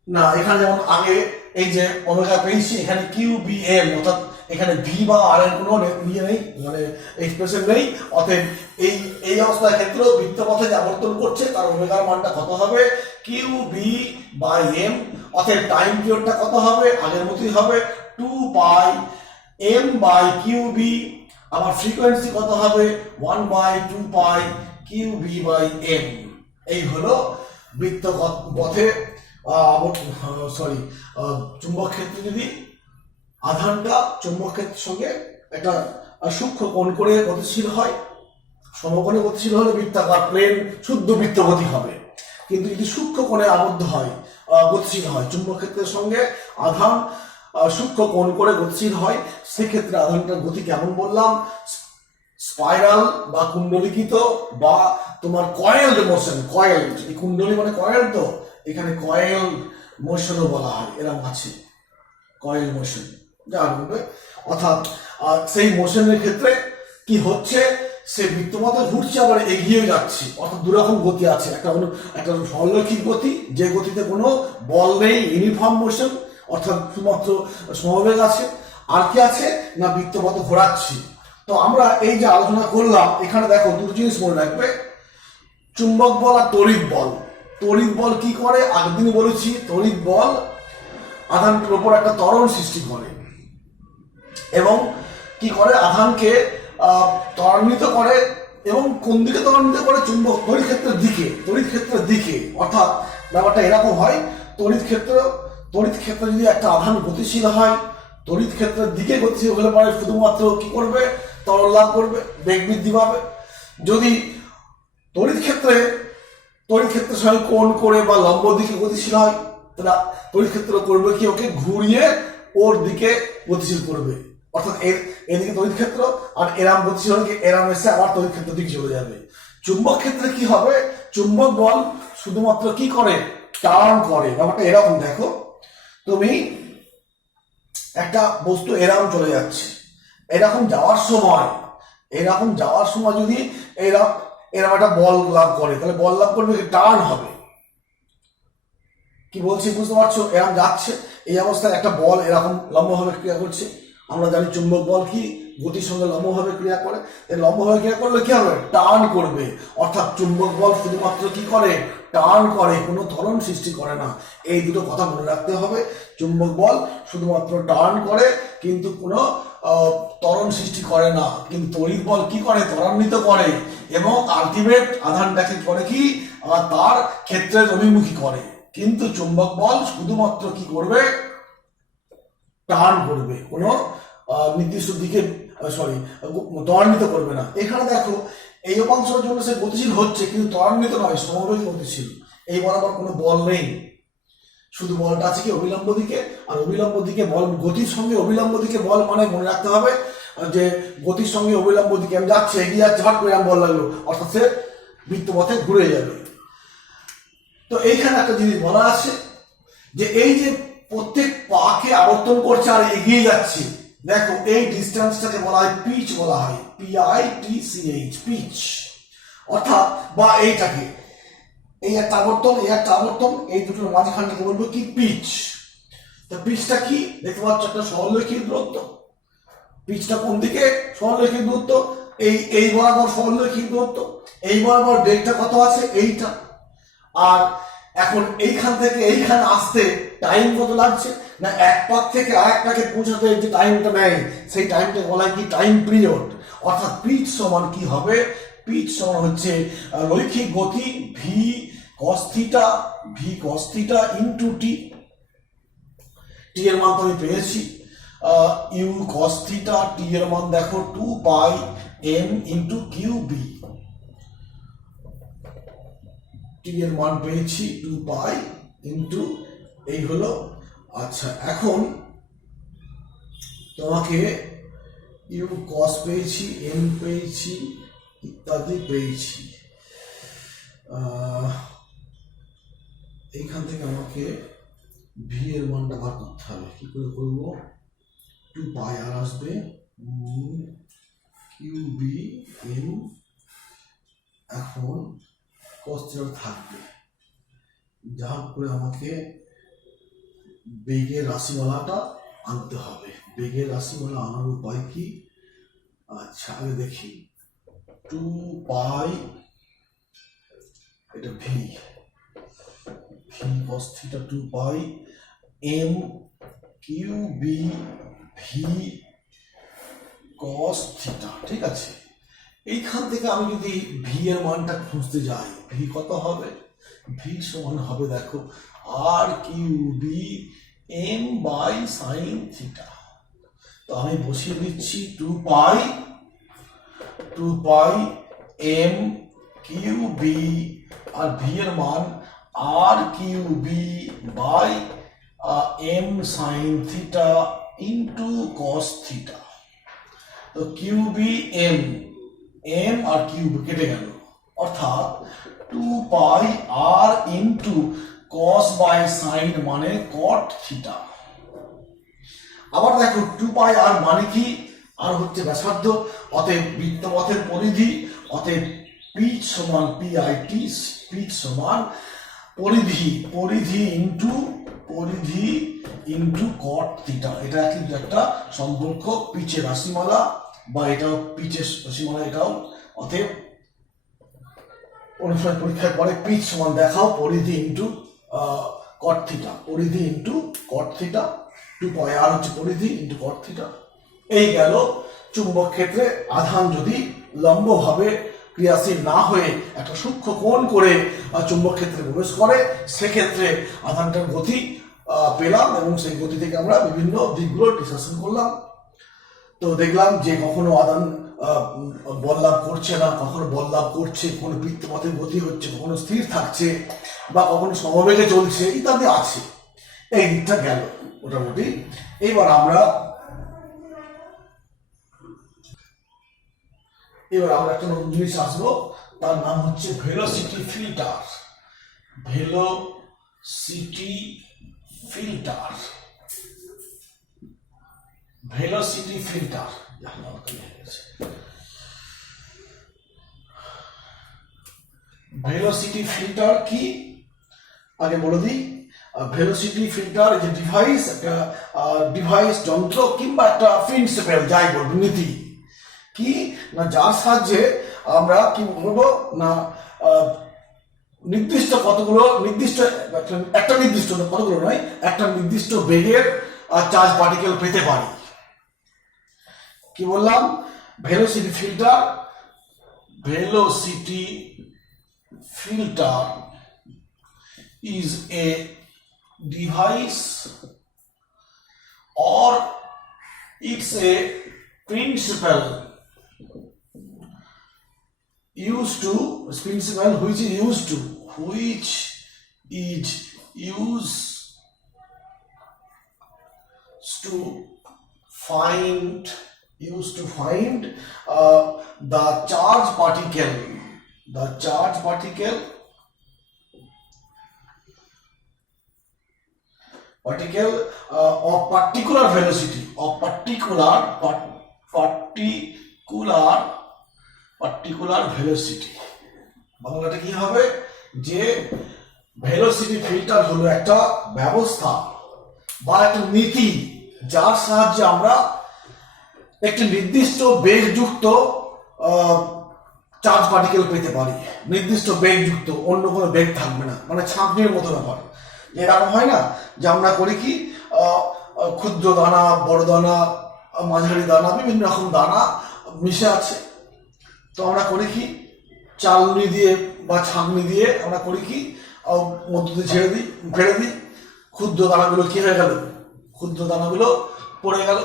না, এখানে যেমন আগে এই যে ওমেগা পেয়েছি, এখানে কিউ বি এম, অর্থাৎ এখানে ভি বা আর এর কোনো ইয়ে নেই, মানে এক্সপ্রেশন নেই। অতএব এই অবস্থার ক্ষেত্রে বৃত্তপথে যে আবর্তন করছে তার ওমেগার মানটা কত হবে, কিউ বি বাই এম। অতএব টাইম পিরিয়ডটা কত হবে, আগের মতোই হবে 2 pi M by Q B. আবার ফ্রিকোয়েন্সি কত হবে, 1 by 2 pi Q B by M. এই হলো বৃত্তপথে সরি চুম্বক ক্ষেত্রে যদি আধানটা চুম্বক ক্ষেত্রের সঙ্গে একটা সূক্ষ্ম কোণ করে গতিশীল হয়, সমকোণে গতিশীল হলে বৃত্তাকার প্লেন শুদ্ধ বৃত্তগতি হবে। কিন্তু যদি সূক্ষ্ম কোণে আবদ্ধ হয়, গতিশীল হয়, চুম্বক ক্ষেত্রের সঙ্গে আধান সূক্ষ্ম কোণ করে গতিশীল হয়, সেক্ষেত্রে আধানটার গতি কেমন বললাম, স্পাইরাল বা কুণ্ডলিকিত বা তোমার কয়েল মোশন। কয়েল, এই কুণ্ডলী মানে কয়েল, তো এখানে কয়েল মোশনও বলা হয়, এরকম আছে কয়েল মোশন যা বলবে। অর্থাৎ সেই মোশনের ক্ষেত্রে কি হচ্ছে, সে বৃত্তপথে ঘুরছে আবার এগিয়ে যাচ্ছে। অর্থাৎ দুরকম গতি আছে, একটা সরলরৈখিক গতি, যে গতিতে কোনো বল নেই, ইউনিফর্ম মোশন, অর্থাৎ শুধুমাত্র সমবেগ আছে। আর কি আছে না, বৃত্তপথে ঘোরাচ্ছি। তো আমরা এই যে আলোচনা করলাম, এখানে দেখো দুটো জিনিস মনে রাখবে, চুম্বক বল আর তড়িৎ বল। তড়িৎ বল কি করে, আগের দিন বলেছি, তড়িৎ বল আধানটার উপর একটা ত্বরণ সৃষ্টি করে এবং কি করে, আধানকে ত্বরান্বিত করে। এবং কোন দিকে ত্বরান্বিত করে, চুম্বক তড়িৎ ক্ষেত্রের দিকে। তড়িৎ ক্ষেত্রের দিকে অর্থাৎ ব্যাপারটা এরকম হয়, তড়িৎ ক্ষেত্রে যদি একটা আধান গতিশীল হয়, তড়িৎ ক্ষেত্রের দিকে গতিশীল হলে পরে শুধুমাত্র কি করবে, ত্বরণ লাভ করবে, বেগ বৃদ্ধি পাবে। যদি তড়িৎ ক্ষেত্রের সঙ্গে কোণ করে বা লম্ব দিকে গতিশীল হয়, তাহলে তড়িৎ ক্ষেত্র করবে কি, ওকে ঘুরিয়ে ওর দিকে গতিশীল করবে। অর্থাৎ এদিকে তড়িৎ ক্ষেত্র, আর এরাম গতিশীল হলে এরাম এসে আবার তড়িৎ ক্ষেত্র দিকে চলে যাবে। চুম্বক ক্ষেত্রে কি হবে, চুম্বক বল শুধুমাত্র কি করে, টার্ন করে। ব্যাপারটা এরকম দেখো, তুমি একটা বস্তু এরকম চলে যাচ্ছে, এরকম যাওয়ার সময় যদি এরকম একটা বল লাভ করে, তাহলে বল লাভ করবে, টার্ন হবে। কি বলছি বুঝতে পারছো, এরকম যাচ্ছে, এই অবস্থায় একটা বল এরকম লম্বভাবে ক্রিয়া করছে। আমরা জানি চুম্বক বল কি, গতির সঙ্গে লম্বভাবে ক্রিয়া করে। লম্বভাবে ক্রিয়া করলে কি হবে, টার্ন করবে। অর্থাৎ চুম্বক বল শুধুমাত্র কি করে, টার্ন করে, কোনো ত্বরণ সৃষ্টি করে না। এই দুটো কথা মনে রাখতে হবে, চুম্বক বল শুধুমাত্র টার্ন করে কিন্তু কোনো ত্বরণ সৃষ্টি করে না। কিন্তু তড়িৎ বল কি করে, ত্বরান্বিত করে এবং আলটিমেট আধানটাকে করে কি, তার ক্ষেত্রের অভিমুখী করে। কিন্তু চুম্বক বল শুধুমাত্র কি করবে, টার্ন করবে, কোনো নির্দিষ্ট দিকে ত্বরান্বিত করবে না। এখানে দেখো এই উপাংশের জন্য সে গতিশীল হচ্ছে, কিন্তু ত্বরান্বিত নয়, সমবেগে গতিশীল। এই বরাবর কোনো বল নেই, শুধু বলটা আছে কি অবিলম্ব দিকে। আর অবিলম্ব দিকে বল, গতির সঙ্গে অবিলম্ব দিকে বল মানে মনে রাখতে হবে যে গতির সঙ্গে অবিলম্ব দিকে আমি যাচ্ছি, এগিয়ে যাচ্ছে, হট করে বল লাগলো, অর্থাৎ সে বৃত্তপথে ঘুরে যাবে। তো এইখানে একটা জিনিস বলা আছে যে এই যে প্রত্যেক পাকে আবর্তন করছে আর এগিয়ে যাচ্ছে, দেখো এই ডিস্টেন্সটাকে বলা হয় পিচ, বলা হয় PITCH, পিচ। অর্থাৎ বা এইটাকে, এই একটা আবর্তন, এই দুটোর মাঝখানটাকে বলবো কি, পিচ। তো পিচটা কি দেখতে পাচ্ছ, একটা সরলরৈখিক দূরত্ব। পিচটা কোন দিকে, সরলরৈখিক দূরত্ব, এই বরাবর সরলরৈখিক দূরত্ব, এই বরাবর বেগটা কত আছে, এইটা। আর এখন এইখান থেকে এইখানে আসতে টাইম কত লাগছে না, এক পাক থেকে আরেক পাকে পৌঁছাতে যে টাইমটা নেয়, সেই টাইমটা বলা হয় কি, টাইম পিরিয়ড। অর্থাৎ পিচ সমান কি হবে, পিচ সমান হচ্ছে রৈখিক গতি V cos theta into T. টি এর মান তো আমি পেয়েছি, ইউ cos থিটা, টি এর মান দেখো 2πm ইন্টু কিউ বি। টি এর মান পেয়েছি 2π ইন্টু এই হলো। আচ্ছা, এখন তোমাকে ইউ cos পেয়েছি, এম পেয়েছি, ইত্যাদি পেয়েছি। এইখান থেকে আমাকে ভি এর মানটা বার করতে হবে। কি করে করবো, 2π আর আসবে, কিউ বি এম, এখন cos থিটা থাকবে। যা করে আমাকে বেগের রাশিমালাটা আনতে হবে। বেগের রাশিমালা আনার উপায় কি, আচ্ছা আগে দেখি, 2π, এটা v cos theta 2π m q B v cos theta. ঠিক আছে, এইখান থেকে আমি যদি ভি এর মানটা খুঁজতে যাই, ভি কত হবে, ভি সমান হবে দেখো R Q B M by sine theta. তো আমি বসিয়ে দিচ্ছি 2 pi M Q B R V এর মান R Q B by M sine theta into cos theta. তো Q B M R cube কেটে গেল, অর্থাৎ 2 pi R into cos by sine মানে কট থিটা। আবার দেখো 2 পাই আর মানে কি, আর হচ্ছে ব্যাসার্ধ, অতএব বৃত্তপথের পরিধি, অতএব পিচ সমান পিআইটি, পিচ সমান পরিধি ইন্টু কট থিটা। এটা কিন্তু একটা সম্পর্ক, পিচের রাশিমালা বা এটাও পিচের রাশিমালা এটাও। অতএব অনুসারে পরীক্ষায় পরে পিচ সমান দেখাও পরিধি ইন্টু কট থিটা, পরিধি ইন্টু কট থিটা। 2 পাই আর হচ্ছে পরিধি ইন্টু কট থিটা। এই গেল চুম্বক ক্ষেত্রে আধান যদি লম্বভাবে ক্রিয়াশীল না হয়ে একটা সূক্ষ্ম কোণ করে চুম্বক ক্ষেত্রে প্রবেশ করে, সেক্ষেত্রে আধানটার গতি পেলাম এবং সেই গতি থেকে আমরা বিভিন্ন দিকগুলো ডিসকাশন করলাম। তো দেখলাম যে কখনো আধান বল লাভ করছে না, কখনো বল লাভ করছে, কখনো বৃত্তপথের গতি হচ্ছে, কখনো স্থির থাকছে বা কখনো সমবেগে চলছে ইত্যাদি আছে। এই দিকটা গেল মোটামুটি। এবার আমরা একটা নতুন জিনিস আসবো, তার নাম হচ্ছে velocity filter. Velocity filter velocity filter কি আগে বলে দিই। ভেলোসিটি ফিল্টার যে ডিভাইস, একটা ডিভাইস যন্ত্র কিংবা একটা প্রিন্সিপাল যাই বলবো, নীতি কি না, যার সাহায্যে আমরা কি বলবো না নির্দিষ্ট কতগুলো একটা নির্দিষ্ট বেগের চার্জ পার্টিকেল পেতে পারি। কি বললাম? Velocity filter is a device or it's a principle which is used to find the charge particle of particular velocity, particular velocity। বাংলাটা কি হবে? যে ভেলোসিটি ফিল্টার হলো একটা ব্যবস্থা বা একটা নীতি, যার সাহায্যে আমরা একটি নির্দিষ্ট বেগযুক্ত চার্জ পার্টিকেল পেতে পারি। নির্দিষ্ট বেগযুক্ত, অন্য কোনো বেগ থাকবে না, মানে ছাঁকনির মতো ব্যাপার। এরকম হয় না যে আমরা করি কি ক্ষুদ্র দানা, বড় দানা, মাঝারি দানা, বিভিন্ন রকম দানা মিশে আছে। তো আমরা করি কি চালনি দিয়ে বা ছাঁকনি দিয়ে আমরা করি কি মধ্য দিয়ে ফেলে দিই। ক্ষুদ্র দানাগুলো কি হয়ে গেল? ক্ষুদ্র দানাগুলো পড়ে গেল।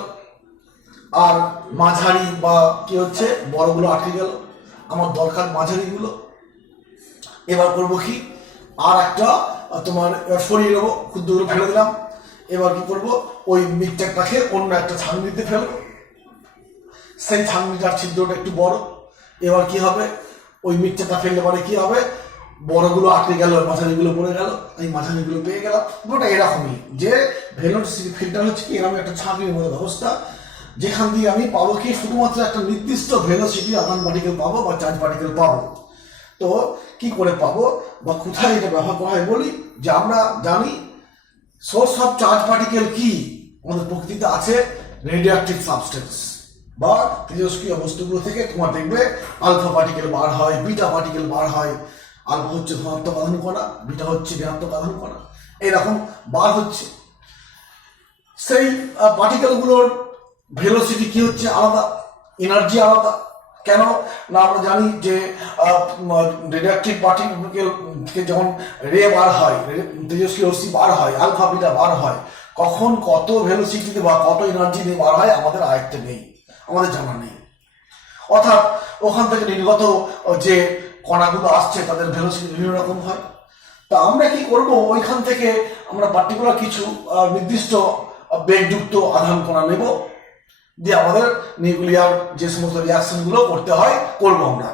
আর মাঝারি বা কি হচ্ছে বড়গুলো আটকে গেল। আমার দরকার মাঝারিগুলো। এবার করবো কি আর একটা তোমার সরিয়ে নেবো, ক্ষুদ্রগুলো ফেলে দিলাম। এবার কি করবো? ওই মিক্সচারটাকে অন্য একটা ছাঁকনিতে ফেলবো। সেই ছাঁকনিটার ছিদ্রটা একটু বড়। এবার কি হবে? ওই মিক্সচারটা ফেললে পরে কি হবে? বড়গুলো আটকে গেল, মাঝারিগুলো পড়ে গেল, এই মাঝারিগুলো পেয়ে গেলাম। ওটা এরকমই যে ভেলোসিটি ফিল্টার হচ্ছে কি এরকম একটা ছাঁকনির মতো ব্যবস্থা, যেখান দিয়ে আমি পাবো কি শুধুমাত্র একটা নির্দিষ্ট ভেলোসিটি আধান পার্টিকেল পাবো বা চার্জ পার্টিকেল পাবো। তো কি করে পাবো বা কোথায় এটা ব্যবহার করা হয় বলি, যে আমরা জানি সোর্স অফ চার্জ পার্টিকেল কি আমাদের প্রকৃতিতে আছে রেডিওঅ্যাক্টিভ সাবস্টেন্স বা তেজস্ক্রিয় বস্তুগুলো থেকে তোমার দেখবে আলফা পার্টিকেল বার হয়, বিটা পার্টিকেল বার হয়। আলফা হচ্ছে ধনাত্মক আধান কণা, বিটা হচ্ছে ঋণাত্মক আধান কণা, এরকম বার হচ্ছে। সেই পার্টিকেলগুলোর ভেলোসিটি কি হচ্ছে? আলাদা, এনার্জি আলাদা। কেন না আমরা জানি যে রেডিওঅ্যাক্টিভ পার্টিকেলকে যখন রে বার হয়, তেজস্ক্রিয় রশ্মি বার হয়, আলফা বিটা বার হয়, কখন কত ভেলোসিটিতে বা কত এনার্জি নিয়ে বার হয় আমাদের আয়ত্তে নেই, আমাদের জানা নেই। অর্থাৎ ওখান থেকে নির্গত যে কণাগুলো আসছে তাদের ভেলোসিটি বিভিন্ন রকম হয়। তা আমরা কি করব, ওইখান থেকে আমরা পার্টিকুলার কিছু নির্দিষ্ট বেগযুক্ত আধান কণা নেব, দিয়ে আমাদের নিউক্লিয়ার যে সমস্ত রিয়াকশনগুলো করতে হয় করবো আমরা।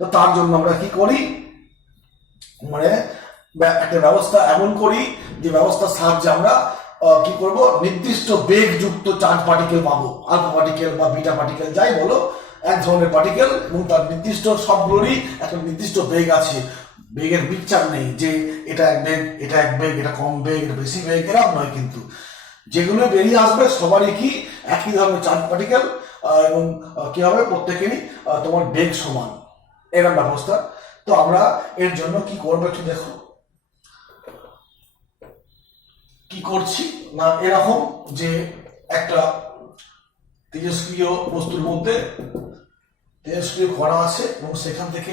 তো তার জন্য আমরা কি করি, মানে একটা ব্যবস্থা এমন করি যে ব্যবস্থার সাহায্যে আমরা কি করব, নির্দিষ্ট বেগযুক্ত চার্জ পার্টিকেল পাবো, আলফা পার্টিকেল বা বিটা পার্টিকেল যাই বলো, এক ধরনের পার্টিকেল, এবং তার নির্দিষ্ট সবগুলোরই একটা নির্দিষ্ট বেগ আছে। বেগের বিচার নেই যে এটা এক বেগ, এটা এক বেগ, এটা কম বেগ, এটা বেশি বেগ, এরকম নয়। কিন্তু যেগুলো বেরিয়ে আসবে সবারই কি একই ধরনের চার্জ পার্টিকেল, এবং কি হবে, প্রত্যেকেরই তোমার বেগ সমান, এরকম ব্যবস্থা। তো আমরা এর জন্য কি করবো একটু দেখো, কি করছি না, এরকম যে একটা তেজস্ক্রিয় বস্তুর মধ্যে তেজস্ক্রিয় কণা আছে এবং সেখান থেকে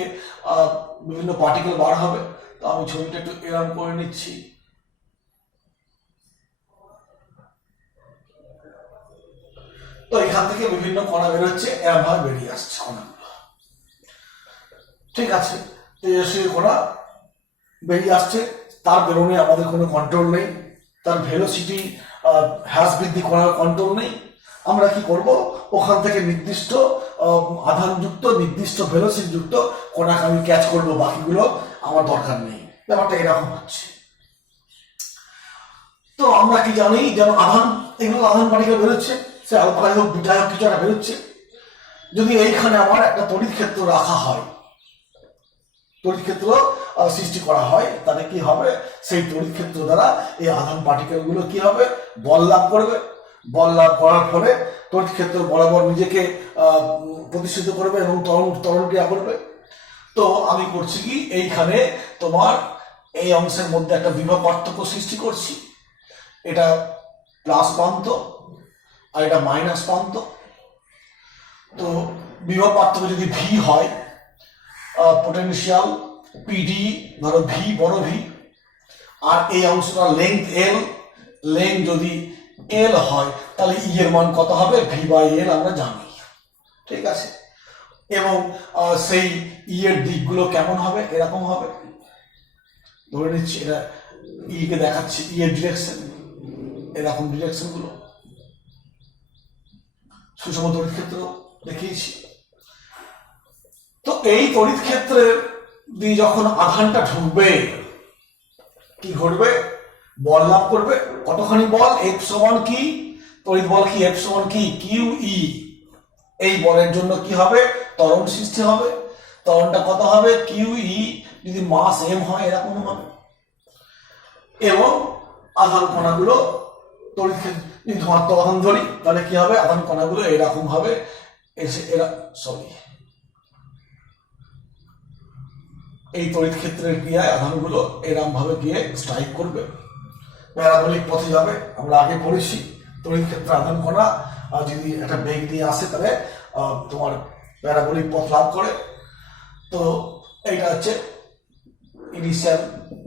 বিভিন্ন পার্টিকেল বার হবে। তো আমি ছবিটা একটু এরকম করে নিচ্ছি। তো এখান থেকে বিভিন্ন কণা বেরোচ্ছে, এরকম ভাবে বেরিয়ে আসছে কণাগুলো, ঠিক আছে। তেজস্ক্রিয় কণা বেরিয়ে আসছে, তার বেরোনে আমাদের কোনো কন্ট্রোল নেই, তার ভেলোসিটি হ্রাস বৃদ্ধি করার কন্ট্রোল নেই। আমরা কি করব, ওখান থেকে নির্দিষ্ট আধানযুক্ত নির্দিষ্ট ভেলোসিটি যুক্ত কণাকে আমি ক্যাচ করবো, বাকিগুলো আমার দরকার নেই। ব্যাপারটা এরকম হচ্ছে। তো আমরা কি জানি, যেন আধান, এগুলো আধান পার্টিকেল বেরোচ্ছে, সে আলফাই হোক বিটাই হোক কিছু একটা বেরোচ্ছে। যদি এইখানে আমার একটা তড়িৎ ক্ষেত্র রাখা হয়, তড়িৎ ক্ষেত্র সৃষ্টি করা হয়, তাহলে কি হবে, সেই তড়িৎ ক্ষেত্র দ্বারা এই আধান পার্টিকেল গুলো কি হবে, বল লাভ করবে। বল লাভ করার ফলে তড়িৎ ক্ষেত্র বরাবর নিজেকে প্রতিষ্ঠিত করবে এবং ত্বরণ ক্রিয়া করবে। তো আমি করছি কি, এইখানে তোমার এই অংশের মধ্যে একটা বিভব পার্থক্য সৃষ্টি করছি। এটা প্লাস প্রান্ত আর এটা মাইনাস প্রান্ত। তো বিভব পার্থক্য যদি ভি হয়, পোটেনশিয়াল পিডি ধরো ভি, বড় ভি, আর এই অংশটা লেংথ এল, লেংথ যদি এল হয় তাহলে ই এর মান কত হবে, ভি বাই এল আমরা জানি, ঠিক আছে। এবং সেই ই এর দিকগুলো কেমন হবে, এরকম হবে। ধরে নিচ্ছি এটা ই কে দেখাচ্ছি, ই এর ডিরেকশন, এরকম ডিরেকশন গুলো সুষম তড়িৎ ক্ষেত্র দেখিয়েছি। তো এই তড়িৎ ক্ষেত্রের দিয়ে যখন আধানটা ঢুকবে, কি ঘটবে, বল লাভ করবে। কতখানি বল, এফ সমান কি, তড়িৎ বল কি, এফ সমান কি, কিউ ই। এই বলের জন্য কি হবে, ত্বরণ সৃষ্টি হবে। ত্বরণটা কত হবে, কিউ ই, যদি মাস এম হয় এরকম হবে। এবং আধান কণাগুলো তড়িৎ ক্ষেত্র, যদি ধনাত্মক আধান ধরি তাহলে কি হবে, আধান কণাগুলো এরকম ভাবে এসে এই তড়িৎ ক্ষেত্রের ক্রিয়ায় আধানগুলো এরকম ভাবে গিয়ে স্ট্রাইক করবে, প্যারাবোলিক পথে যাবে। আমরা আগে পড়েছি তড়িৎ ক্ষেত্রে আধান কণা যদি একটা বেগ নিয়ে আসে তাহলে তোমার প্যারাবোলিক পথ লাভ করে। তো এইটা হচ্ছে ইনিশিয়াল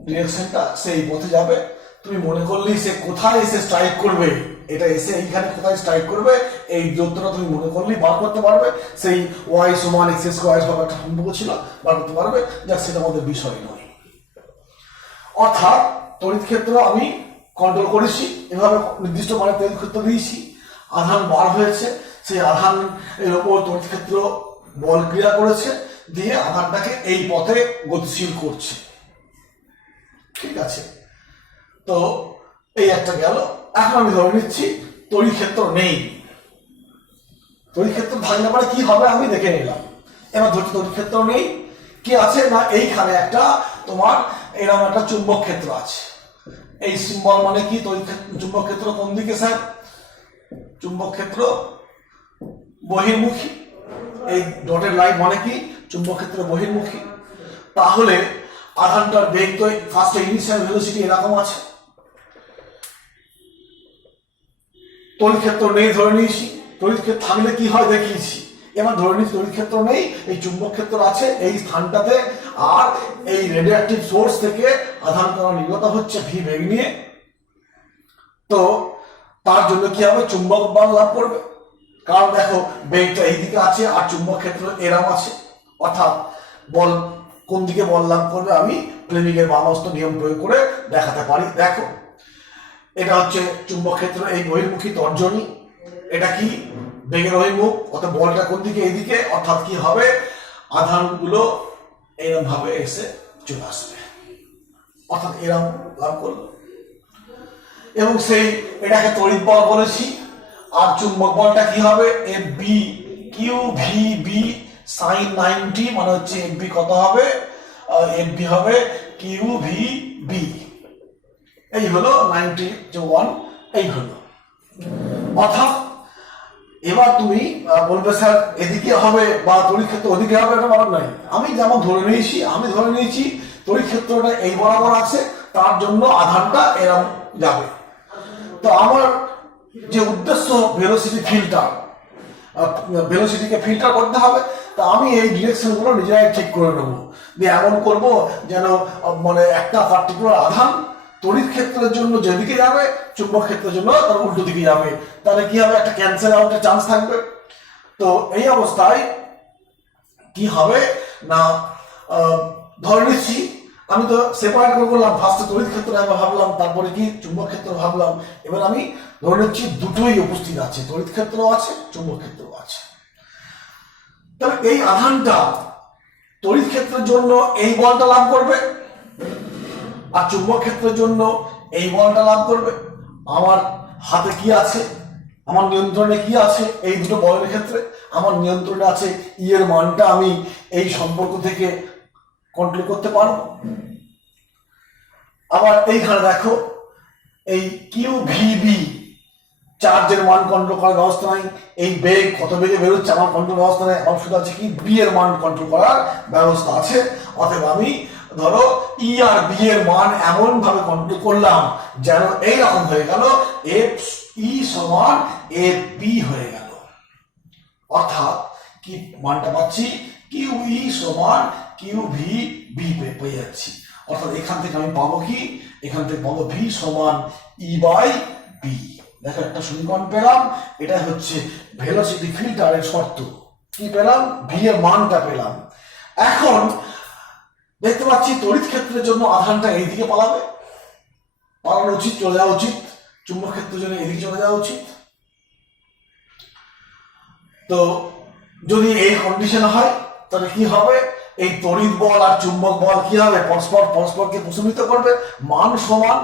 ডিরেকশনটা, সেই পথে যাবে। তুমি মনে করলেই সে কোথায় এসে স্ট্রাইক করবে, এটা এসে এইখানে কোথায় স্ট্রাইক করবে, এই দূরত্বটা তুমি মনে করলেই বার করতে পারবে। সেই ওয়াই সমান এক্স স্কোয়ার সব একটা সম্পর্ক ছিল, বার করতে পারবে, যাক সেটা আমাদের বিষয় নয়। অর্থাৎ তড়িৎ ক্ষেত্র আমি কন্ট্রোল করেছি, এভাবে নির্দিষ্ট মানে তড়িৎ ক্ষেত্র দিয়েছি, আধান বার হয়েছে, সেই আধান এর উপর তড়িৎ ক্ষেত্র বল ক্রিয়া করেছে, দিয়ে আধানটাকে এই পথে গতিশীল করছে, ঠিক আছে। তো এই একটা গেল। এখন আমি ধরে নিচ্ছি তড়িৎ ক্ষেত্র নেই, তড়িৎ ক্ষেত্র থাকলে পরে কি হবে আমি দেখে নিলাম। এবার ধরছি তড়িৎ ক্ষেত্র নেই, কি আছে না, এইখানে একটা তোমার এরকম একটা চুম্বক ক্ষেত্র আছে। এই সিম্বল মানে কি, তড়িৎ চুম্বক ক্ষেত্র কোন দিকে স্যার, চুম্বক ক্ষেত্র বহির্মুখী। এই ডটের লাইন মানে কি, চুম্বক ক্ষেত্র বহির্মুখী। তাহলে আধানটার বেগ তো ফার্স্টে ইনিশিয়াল ভেলোসিটি এরকম আছে। তড়িৎ ক্ষেত্র নেই ধরে নিয়েছি, তড়িৎ ক্ষেত্র থাকলে কি হয় দেখিয়েছি, এবার ধরে নিচ্ছি তড়িৎ ক্ষেত্র নেই, এই চুম্বক ক্ষেত্র আছে এই স্থানটাতে, আর এই রেডিওঅ্যাক্টিভ সোর্স থেকে আধান কণা নির্গত হচ্ছে ভি বেগ নিয়ে। তো তার জন্য কি হবে, চুম্বক বল লাভ করবে, কারণ দেখো বেগটা এইদিকে আছে আর চুম্বক ক্ষেত্র এরম আছে, অর্থাৎ বল কোন দিকে বল লাভ করবে আমি প্লেনিংয়ের বামস্ত নিয়ম প্রয়োগ করে দেখাতে পারি। দেখো এটা হচ্ছে চুম্বক ক্ষেত্র এই বহির্মুখী তর্জনী, এটা কি বেগের অভিমুখ, অর্থাৎ বলটা কোন দিকে এইদিকে, অর্থাৎ কি হবে আধানগুলো এরম ভাবে এসে চলে আসবে, অর্থাৎ এরম লাভ করলো। এবং সেই এটাকে তড়িৎ বল বলেছি। আর চুম্বক বলটা কি হবে, F B Q V B sine 90, মানে হচ্ছে এফ বি কত হবে, এফ বি হবে কিউ ভি বি, এই হলো 91, এই হলো। অর্থাৎ এবার তুমি বলবে স্যার এদিকে হবে বা তড়িৎ ক্ষেত্র ওদিকে হবে, এটা বলার নাই। আমি যেমন ধরে নিয়েছি তড়িৎ ক্ষেত্রটা এই বরাবর আছে, তার জন্য আধানটা এরম যাবে। তো আমার যে উদ্দেশ্য ভেলোসিটিকে ফিল্টার করতে হবে, তা আমি এই ডিরেকশন গুলো নিজেরাই ঠিক করে নেবো, দিয়ে এমন করব যেন মানে একটা পার্টিকুলার আধান তড়িৎ ক্ষেত্রের জন্য যেদিকে যাবে চুম্বক ক্ষেত্রের জন্য তার উল্টো দিকে যাবে, তাহলে কি হবে একটা ক্যান্সেল আউটের চান্স থাকবে। তো এই অবস্থায় কি হবে না, ধরে নিচ্ছি আমি তো সেপারেট করে বললাম, ফার্স্টে তড়িৎ ক্ষেত্র ভাবলাম, তারপরে কি চুম্বক ক্ষেত্র ভাবলাম। এবার আমি ধরে নিচ্ছি দুটোই উপস্থিত আছে, তড়িৎ ক্ষেত্র আছে চুম্বক ক্ষেত্র আছে। তাহলে এই আধানটা তড়িৎ ক্ষেত্রের জন্য এই বলটা লাভ করবে আর চুম্বক ক্ষেত্রের জন্য এই বলটা লাভ করবে। আমার হাতে কি আছে, আমার নিয়ন্ত্রণে কি আছে, এই দুটো বলের ক্ষেত্রে আমার নিয়ন্ত্রণে আছে ই এর মানটা আমি এই সম্পর্ক থেকে কন্ট্রোল করতে পারবো। আবার এইখানে দেখো এই কিউ ভিবি চার্জের মান কন্ট্রোল করার ব্যবস্থা নাই, এই বেগ কত বেগে বেরোচ্ছে আমার কন্ট্রোল ব্যবস্থা নেই, আমার শুধু আছে কি বি এর মান কন্ট্রোল করার ব্যবস্থা আছে। অতএব আমি ধরো ই আর বি এর মান এমন ভাবে কন্ট্রোল করলাম যেন এইরকম হয়ে গেল এফ ই সমান এফ বি হয়ে গেল, অর্থাৎ কি মানটা পাচ্ছি কিউ ই সমান কিউ ভি বি পেয়ে যাচ্ছি। অর্থাৎ এখান থেকে আমি পাবো কি, এখান থেকে পাবো ভি সমান ই বাই বি। দেখো একটা সমীকরণ পেলাম, এটা হচ্ছে ভেলোসিটি ফিল্টারের শর্ত। কি পেলাম, ভি এর মানটা পেলাম। এখন দেখতে পাচ্ছি তড়িৎ ক্ষেত্রের জন্য আধানটা এইদিকে পালানো উচিত, চলে যাওয়া উচিত, চুম্বক ক্ষেত্রের জন্য এদিকে চলে যাওয়া উচিত। তো যদি এই কন্ডিশন হয় তাহলে কি হবে, এই তড়িৎ বল আর চুম্বক বল কি হবে, পরস্পরকে প্রশমিত করবে, মান সমান,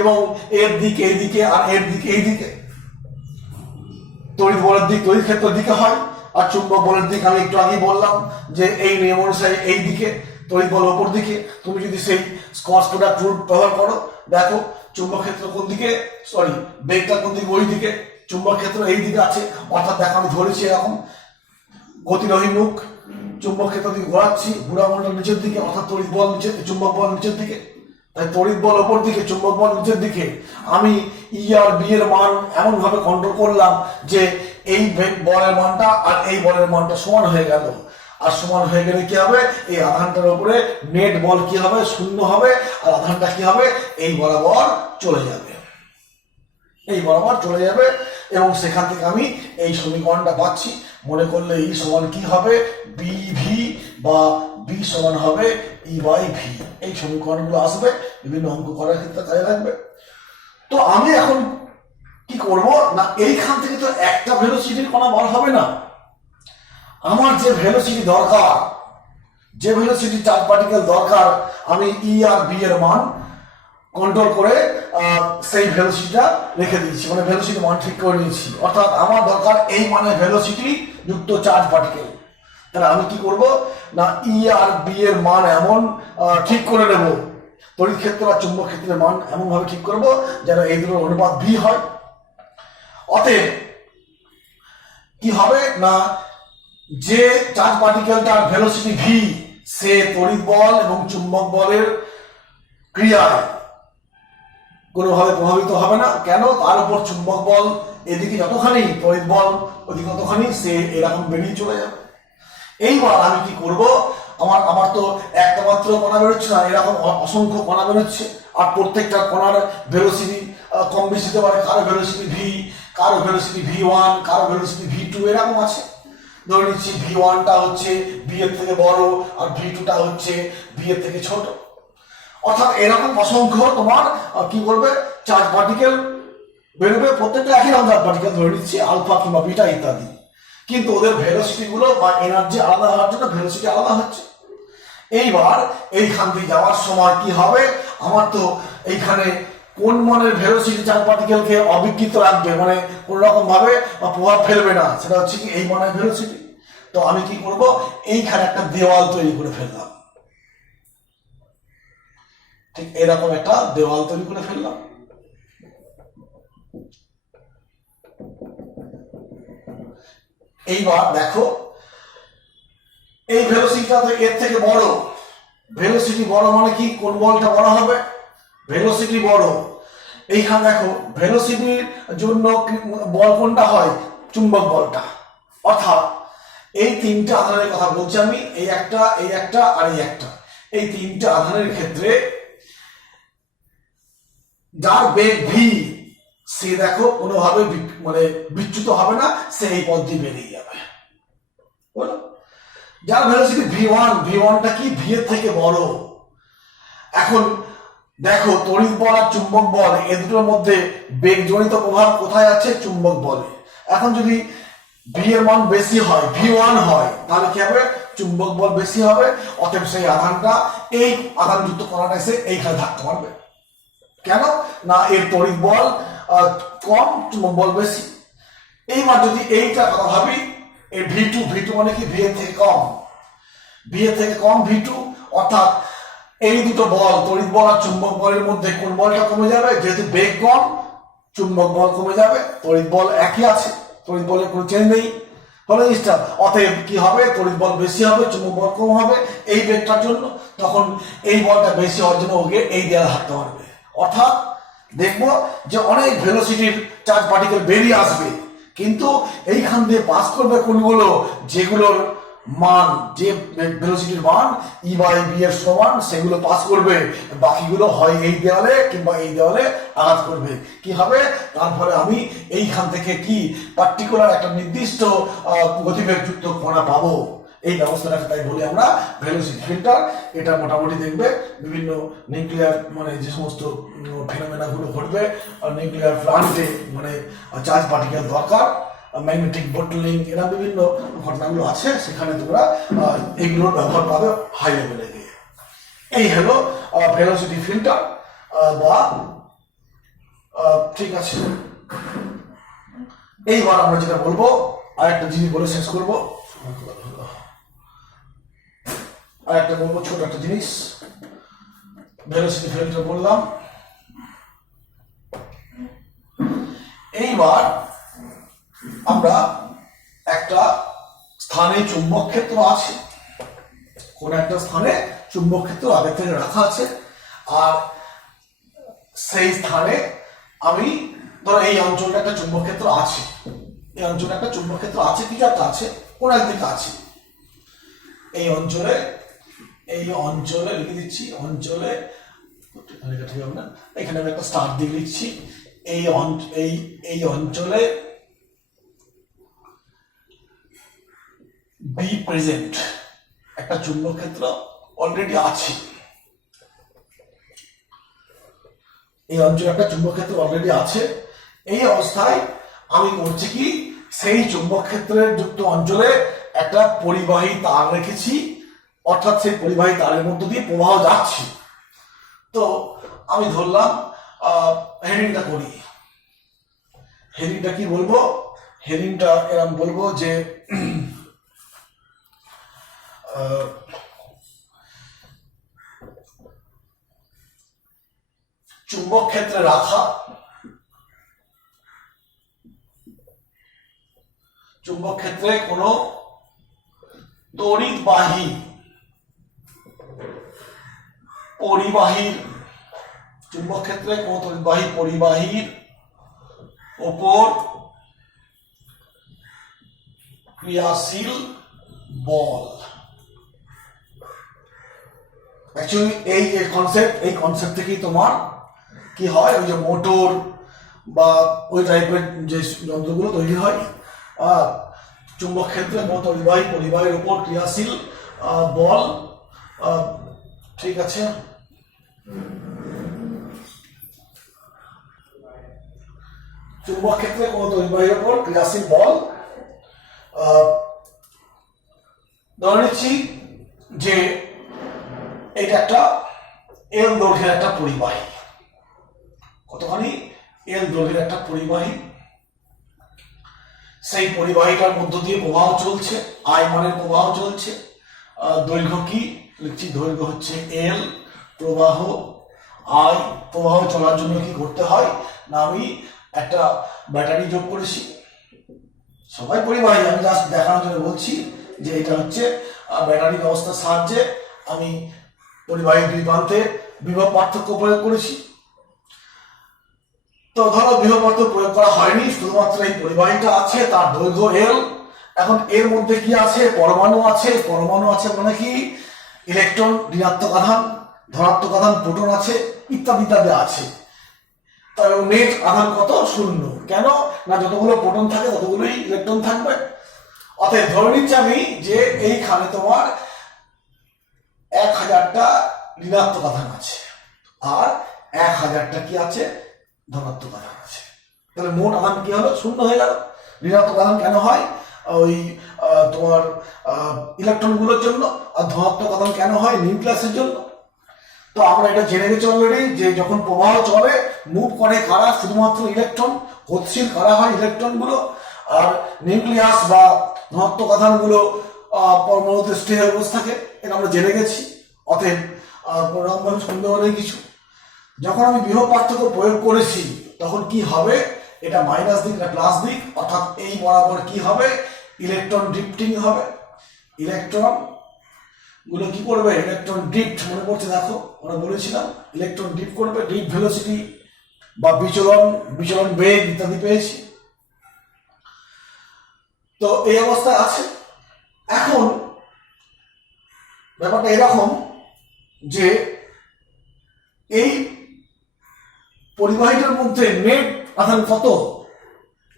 এবং এর দিক এইদিকে আর এর দিক এইদিকে। তড়িৎ বলের দিক তড়িৎ ক্ষেত্রের দিকে হয়, আর চুম্বক বলের দিক আমি একটু আগেই বললাম যে এই নিয়ম অনুসারে এই দিকে, তড়িৎ বল ওপর দিকে। তুমি যদি সেই স্কচ প্রোডাক্ট রুল ব্যবহার করো, দেখো চুম্বক ক্ষেত্র কোন দিকে, বেগটা কোন দিকে, ওই দিকে, চুম্বক ক্ষেত্র এই দিকে আছে। অর্থাৎ দেখো আমি ধরেছি এরকম গতির অভিমুখ, চুম্বক ক্ষেত্র দিকে ঘোরাচ্ছি, ঘোরামণ্ডল নিচের দিকে, অর্থাৎ তড়িৎ বল নিচের, চুম্বক বল নিচের দিকে, তাই তড়িৎ বল ওপর দিকে, চুম্বক বল নিচের দিকে। আমি ই আর বি এর মান এমন ভাবে কন্ট্রোল করলাম যে এই বলের মানটা আর এই বলের মানটা সমান হয়ে গেল। আর সমান হয়ে গেলে কি হবে, এই আধানটার উপরে নেট বল কি হবে, শূন্য হবে, আর আধানটা কি হবে এই বরাবর চলে যাবে, এই বরাবর চলে যাবে। এবং সেখান থেকে আমি এই সমীকরণটা পাচ্ছি। মনে করলে ই সমান কি হবে, বি ভি, বা বি সমান হবে ই বাই ভি। এই সমীকরণগুলো আসবে, বিভিন্ন অঙ্ক করার ক্ষেত্রে কাজে লাগবে। তো আমি এখন কি করব না, এইখান থেকে তো একটা ভেলোসিটির কণা বার হবে না, আমার যে ভেলোসিটি দরকার, যে ভেলোসিটি চার্জ পার্টিকেল দরকার, আমি ই আর বি এর মান কন্ট্রোল করে সেই ভেলোসিটিটা রেখে দিয়েছি, মানে ভেলোসিটি মান ঠিক করে নিয়েছি। অর্থাৎ আমার দরকার এই মানে ভেলোসিটি যুক্ত চার্জ পার্টিকেল। তাহলে আমি কি করব না, ই আর বি এর মান এমন ঠিক করে নেব, তড়িৎ ক্ষেত্র আর চুম্বক ক্ষেত্রের মান এমন ভাবে ঠিক করব যেন এই দুটোর অনুপাত ভি হয়। অতএব কি হবে না, যে চার্জ পার্টিকেলটার ভেলোসিটি ভি, সে তড়িৎ বল এবং চুম্বক বলের ক্রিয়ায় কোনোভাবে প্রভাবিত হবে না। কেন, তার উপর চুম্বক বল এদিকে যতখানি তড়িৎ বল ওদিকে ততখানি সে এরকম বেরিয়ে চলে যাবে। এইবার আমি কি করব, আমার তো একটা মাত্র কণা বেরোচ্ছে না, এরকম অসংখ্য কণা বেরোচ্ছে, আর প্রত্যেকটা কণার ভেলোসিটি কম বেশি হতে পারে, কারো ভেলোসিটি ভি, কারো ভেলোসিটি ভি1, কারো ভেলোসিটি ভি2 এরকম আছে। ধরে নিচ্ছি ভি1টা হচ্ছে ভি এর থেকে বড় আর ভি2টা হচ্ছে ভি এর থেকে ছোট। অর্থাৎ এরকম অসংখ্য তোমার কি করবে চার্জ পার্টিকেল বেরোবে, প্রত্যেকটা একই রকম চার্জ পার্টিকেল ধরে নিচ্ছি, আলফা কিংবা বিটা ইত্যাদি, কিন্তু ওদের ভেলোসিটি গুলো বা এনার্জি আলাদা হওয়ার জন্য ভেলোসিটি আলাদা হচ্ছে। এইবার এইখান দিয়ে যাওয়ার সময় কি হবে, আমার তো এইখানে কোন মানের ভেলোসিটি চার্জ পার্টিকেলকে অবিকৃত রাখবে, মানে কোন রকম ভাবে প্রভাব ফেলবে না, সেটা হচ্ছে কি এই মানের ভেলোসিটি। তো আমি কি করব, এইখানে একটা দেওয়াল তৈরি করে ফেললাম, ঠিক এরকম একটা দেওয়াল তৈরি করে ফেললাম। এইবার দেখো এই ভেলোসিটিটা তো এর থেকে বড়, ভেলোসিটি বড় মানে কি কোন বলটা বড় হবে, ভেলোসিটি বড়। এইখানে দেখো ভেলোসিটির জন্য বল কোনটা হয়, চুম্বক বলটা। অর্থাৎ এই তিনটা আধানের কথা বলছি আমি, এই একটা আর এই একটা, এই তিনটা আধানের ক্ষেত্রে যার বেগ ভি, সে দেখো কোনোভাবে মানে বিচ্যুত হবে না, সে এই পথ দিয়ে বেরিয়ে যাবে। বলো যার ভেলোসিটি ভি1টা কি ভি এর থেকে বড়। এখন দেখো তড়িৎ বল আর চুম্বক বল এ দুটোর মধ্যে বেগজনিত প্রভাব কোথায় আছে, চুম্বক বলে। এখন যদি ভি এর মান বেশি হয়, ভি1 হয়, তাহলে কি হবে, চুম্বক বল বেশি হবে, অতএব সেই আধানটা এই আধানযুক্ত কণাটা এসে এইখানে ধাক্কা মারবে। কেন না, এর তড়িৎ বল কম, চুম্বক বল বেশি। এইবার যদি এইটা কথা ভাবি, এই ভি2 মানে কি ভি এর থেকে কম, ভি2, অর্থাৎ এই দুটো বল তড়িৎ বল আর চুম্বক বলের মধ্যে কোন বলটা কমে যাবে, যেহেতু বেগ কম চুম্বক বল কমে যাবে, তড়িৎ বল একই আছে, তড়িৎ বলের কোনো চেঞ্জ নেই, হলো জিনিসটা। অতএব কি হবে, তড়িৎ বল বেশি হবে, চুম্বক বল কম হবে এই বেগটার জন্য, তখন এই বলটা বেশি হওয়ার জন্য ওকে এই দেওয়ালে হাঁটতে পারবে। অর্থাৎ দেখবো যে অনেক ভেলোসিটির চার্জ পার্টিকেল বেরিয়ে আসবে, কিন্তু এইখান দিয়ে পাস করবে কোনগুলো, যেগুলোর মান, যে ভেলোসিটির মান ই বাই বি এর সমান, সেগুলো পাস করবে, বাকিগুলো হয় এই দেওয়ালে কিংবা এই দেওয়ালে আঘাত করবে। কি হবে, তারপরে আমি এইখান থেকে কি পার্টিকুলার একটা নির্দিষ্ট গতিবেগযুক্ত কণা পাবো। এই ব্যবস্থাটাকে তাই বলি আমরা ভেলোসিটি ফিল্টার। এটা মোটামুটি দেখবে বিভিন্ন নিউক্লিয়ার মানে যে সমস্ত ফেনোমেনা গুলো ঘটবে, নিউক্লিয়ার প্লান্টে মানে চার্জ পার্টিকেল দরকার, ম্যাগনেটিক বটলিং, এরা বিভিন্ন ঘটনাগুলো আছে, সেখানে তোমরা এইগুলোর ব্যবহার পাবে হাই লেভেলে গিয়ে। এই হলো ভেলোসিটি ফিল্টার বা ঠিক আছে। এইবার আমরা যেটা বলবো, আরেকটা জিনিস বলে শেষ করবো, আরেকটা বলবো ছোট একটা জিনিস। ভেলোসিটি ফিল্টার বললাম, এইবার আমরা একটা স্থানে চুম্বক ক্ষেত্র আছে, কোন একটা স্থানে চুম্বক ক্ষেত্র আগে থেকে রাখা আছে, আর সেই স্থানে আমি ধরো এই অঞ্চলটা একটা চুম্বক ক্ষেত্র আছে, এই অঞ্চলে একটা চুম্বক ক্ষেত্র আছে, কিছু একটা আছে, কোন একদিকে আছে, এই অঞ্চলে লিখে দিচ্ছি, অঞ্চলে ঠিক হবে না, এখানে আমি একটা স্টার দিয়ে লিখছি, এই অঞ্চলে বি প্রেজেন্ট, একটা চুম্বক ক্ষেত্র অলরেডি আছে, এই অঞ্চলে একটা চুম্বক ক্ষেত্র অলরেডি আছে। এই অবস্থায় আমি করছি কি, সেই চুম্বক ক্ষেত্রের যুক্ত অঞ্চলে একটা পরিবাহী তার রেখেছি, অর্থাৎ সেই পরিবাহী তারের মধ্য দিয়ে প্রবাহ যাচ্ছে। তো আমি ধরলাম হেডিংটা করি, হেডিংটা কি বলবো, হেডিংটা এরকম বলবো যে চুম্বক ক্ষেত্রে রাখা, চুম্বক ক্ষেত্রে কোন তড়িৎবাহী পরিবাহীর, চুম্বক ক্ষেত্রে কোন তড়িৎবাহী পরিবাহীর ওপর ক্রিয়াশীল বল। অ্যাকচুয়ালি এই যে কনসেপ্ট থেকেই তোমার কি হয়, ওই যে মোটর বা ওই টাইপের যে যন্ত্রগুলো তৈরি হয়, চুম্বক ক্ষেত্রে পরিবাহীর উপর ক্রিয়াশীল বল। ঠিক আছে, চুম্বক ক্ষেত্রে কোনো তড়িৎবাহীর উপর ক্রিয়াশীল বল। ধরে নিচ্ছি যে এটা একটা এল দৈর্ঘ্যের একটা পরিবাহী, কতখানি এল দৈর্ঘ্যের একটা পরিবাহী। সেই পরিবাহীটার মধ্য দিয়ে প্রবাহ চলছে, আই মানের প্রবাহ চলছে। দৈর্ঘ্য কি লিখছি, দৈর্ঘ্য হচ্ছে এল, প্রবাহ আই। প্রবাহ চলার জন্য কি করতে হয় না, আমি একটা ব্যাটারি যোগ করেছি। সবাই পরিবাহী, আমি জাস্ট দেখানোর জন্য বলছি যে এটা হচ্ছে ব্যাটারি ব্যবস্থার সাহায্যে আমি পরিবাহীর দুই প্রান্তে বিভব পার্থক্য প্রয়োগ করেছি। তো ধরো বিভব পার্থক্য প্রয়োগ করা হয়নি, শুধুমাত্র এই পরিবাহীটা আছে, তার দৈর্ঘ্য এল। এখন এর মধ্যে কি আছে, পরমাণু আছে। পরমাণু আছে মানে কি, ইলেকট্রন, ঋণাত্মক আধান, ধনাত্মক আধান, প্রোটন আছে, ইত্যাদি ইত্যাদি আছে। তার নেট আধান কত, শূন্য। কেন না, যতগুলো প্রোটন থাকে ততগুলোই ইলেকট্রন থাকবে। অতএব ধরে নিচ্ছি আমি যে এইখানে তোমার 1000টা ঋণাত্মক আধান আছে আর 1000টা কি আছে, ধনাত্মক আধান আছে। তাহলে মোট আধান কি হলো, শূন্য হয়ে গেল। ঋণাত্মক আধান কেন হয়, ওই তোমার ইলেকট্রন গুলোর জন্য। আর ধনাত্মক আধান কেন হয়, নিউক্লিয়াসের জন্য। তো আমরা এটা জেনে গেছি অলরেডি যে যখন প্রবাহ চলে মুভ করে কারা, শুধুমাত্র ইলেকট্রন। গতিশীল করা হয় ইলেকট্রন গুলো, আর নিউক্লিয়াস বা ধনাত্মক আধান গুলো পরমাণুতে স্থির অবস্থা থাকে। এটা আমরা জেনে গেছি। অতএব পরমাণু সন্দেহ নেই কিছু। যখন আমি বিভব পার্থক্য প্রয়োগ করেছি তখন কি হবে, এটা মাইনাস দিক না প্লাস দিক, অর্থাৎ এই বরাবর কি হবে, ইলেকট্রন ড্রিফটিং হবে। ইলেকট্রন গুলো কি করবে, ইলেকট্রন ড্রিফট, মনে পড়ছে দেখো আমরা বলেছিলাম ইলেকট্রন ড্রিফট করবে। ড্রিফট ভেলোসিটি বা বিচলন বেগ ইত্যাদি পেয়েছি। তো এই অবস্থায় আছে। এখন ব্যাপারটা এরকম যে এই পরিবাহীটার মধ্যে নেট আধান কত,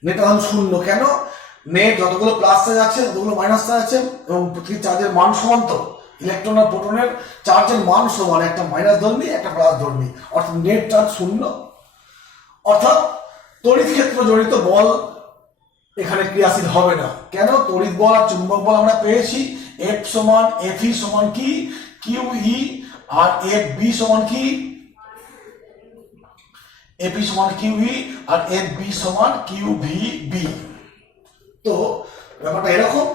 নেট আধান শূন্য। কেন, নেট যতগুলো প্লাস চার্জ আছে ততগুলো মাইনাস চার্জ আছে, এবং প্রতিটি চার্জের মান সমান। তো ইলেকট্রন আর প্রোটনের চার্জের মান সমান, একটা মাইনাস ধর্মী একটা প্লাস ধর্মী, অর্থাৎ নেট চার্জ শূন্য। অর্থাৎ তড়িৎ ক্ষেত্র জড়িত বল এখানে ক্রিয়াশীল হবে না। কেন, তড়িৎ বল আর চুম্বক বল আমরা পেয়েছি। এফ সমান এফ ই সমান কি, কিউ ই, আর এফ বি সমান কি, এফ ই সমান কিউ ই, আর এফ বি সমান কিউ ভি বি। তো ব্যাপারটা এরকম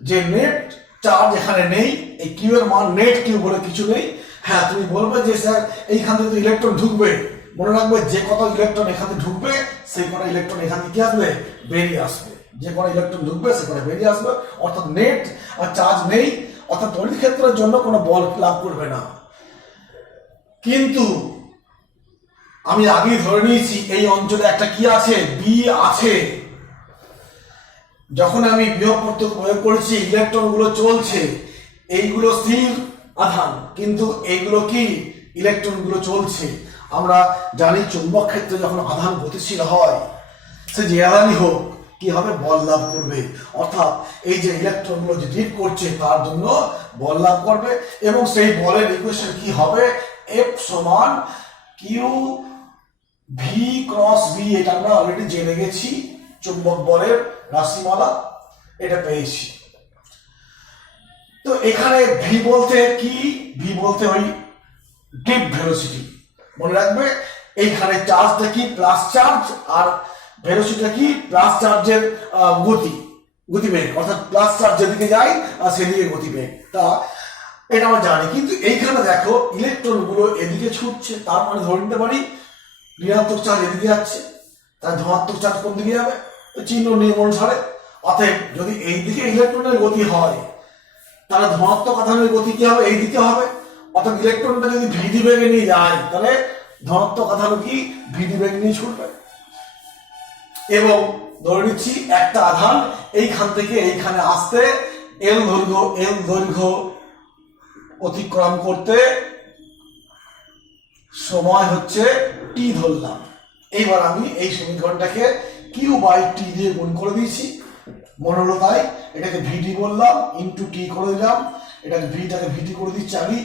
যে নেট চার্জ এখানে নেই, এই কিউ এর মান নেট কিউ বলে কিছু নেই। হ্যাঁ, তুমি বলবে যে স্যার এইখান থেকে তো ইলেকট্রন ঢুকবে। মনে রাখবে যে কত ইলেকট্রন এখানে ঢুকবে সেই কটা ইলেকট্রন এখান থেকে কি আসবে, বেরিয়ে আসবে। যে কটা ইলেকট্রন ঢুকবে সে কটা বেরিয়ে আসবে। অর্থাৎ নেট আর চার্জ নেই, অর্থাৎ তড়িৎ ক্ষেত্রের জন্য কোনো বল লাভ করবে না। কিন্তু আমি আগেই ধরে নিয়েছি এই অঞ্চলে একটা কি আছে, বি আছে। যখন আমি বিভব পার্থক্য প্রয়োগ করেছি ইলেকট্রন গুলো চলছে, এইগুলো স্থির আধান, কিন্তু এইগুলো কি, ইলেকট্রন গুলো চলছে। আমরা জানি চুম্বক ক্ষেত্রে যখন আধান গতিশীল হয়, সে যে আধানই হোক কি হবে, বল লাভ করবে। অর্থাৎ এই যে ইলেকট্রন গুলো যে ড্রিফট করছে তার জন্য বল লাভ করবে, এবং সেই বলের ইকুয়েশন কি হবে, এফ সমান কিউ ভি ক্রস বি। এটা আমরা অলরেডি জেনে গেছি, চুম্বক বলের রাশিমালা এটা পেয়েছি। তো এখানে ভি বলতে কি, ভি বলতে ওই ড্রিফট ভেলোসিটি। মনে রাখবে এইখানে চার্জটা কি, প্লাস চার্জ, আর ভেলোসিটিটা কি, প্লাস চার্জের গতিবেগ, অর্থাৎ প্লাস চার্জ যেদিকে যায় আর সেদিকে গতিবেগ। তা এটা আমরা জানি। কিন্তু এইখানে দেখো ইলেকট্রন গুলো এদিকে ছুটছে, তার মানে ধরে নিতে পারি ঋণাত্মক চার্জ এদিকে যাচ্ছে, তার ধনাত্মক চার্জ কোন দিকে যাবে, চিহ্ন নিয়ম অনুসারে। অতএব যদি এই দিকে ইলেকট্রনের গতি হয় তাহলে ধনাত্মক আধানের গতি কি হবে, এই দিকে হবে। অর্থাৎ ইলেকট্রনটা যদি ভিডি বেগে নিয়ে যায় তাহলে ধনাত্মক আধান কি ভিডি বেগ নিয়ে ছুটবে। এবং ধরে নিচ্ছি একটা আধান এইখান থেকে এইখানে আসতে এল দৈর্ঘ্য অতিক্রম করতে সময় হচ্ছে টি ধরলাম। এইবার আমি এই সমীকরণটাকে কিউ বাই টি দিয়ে গুণ করে দিয়েছি, মনে হলো তাই। এটাকে ভিডি বললাম, ইন্টু টি করে দিলাম, এটাকে ভিডি করে দিচ্ছি আমি।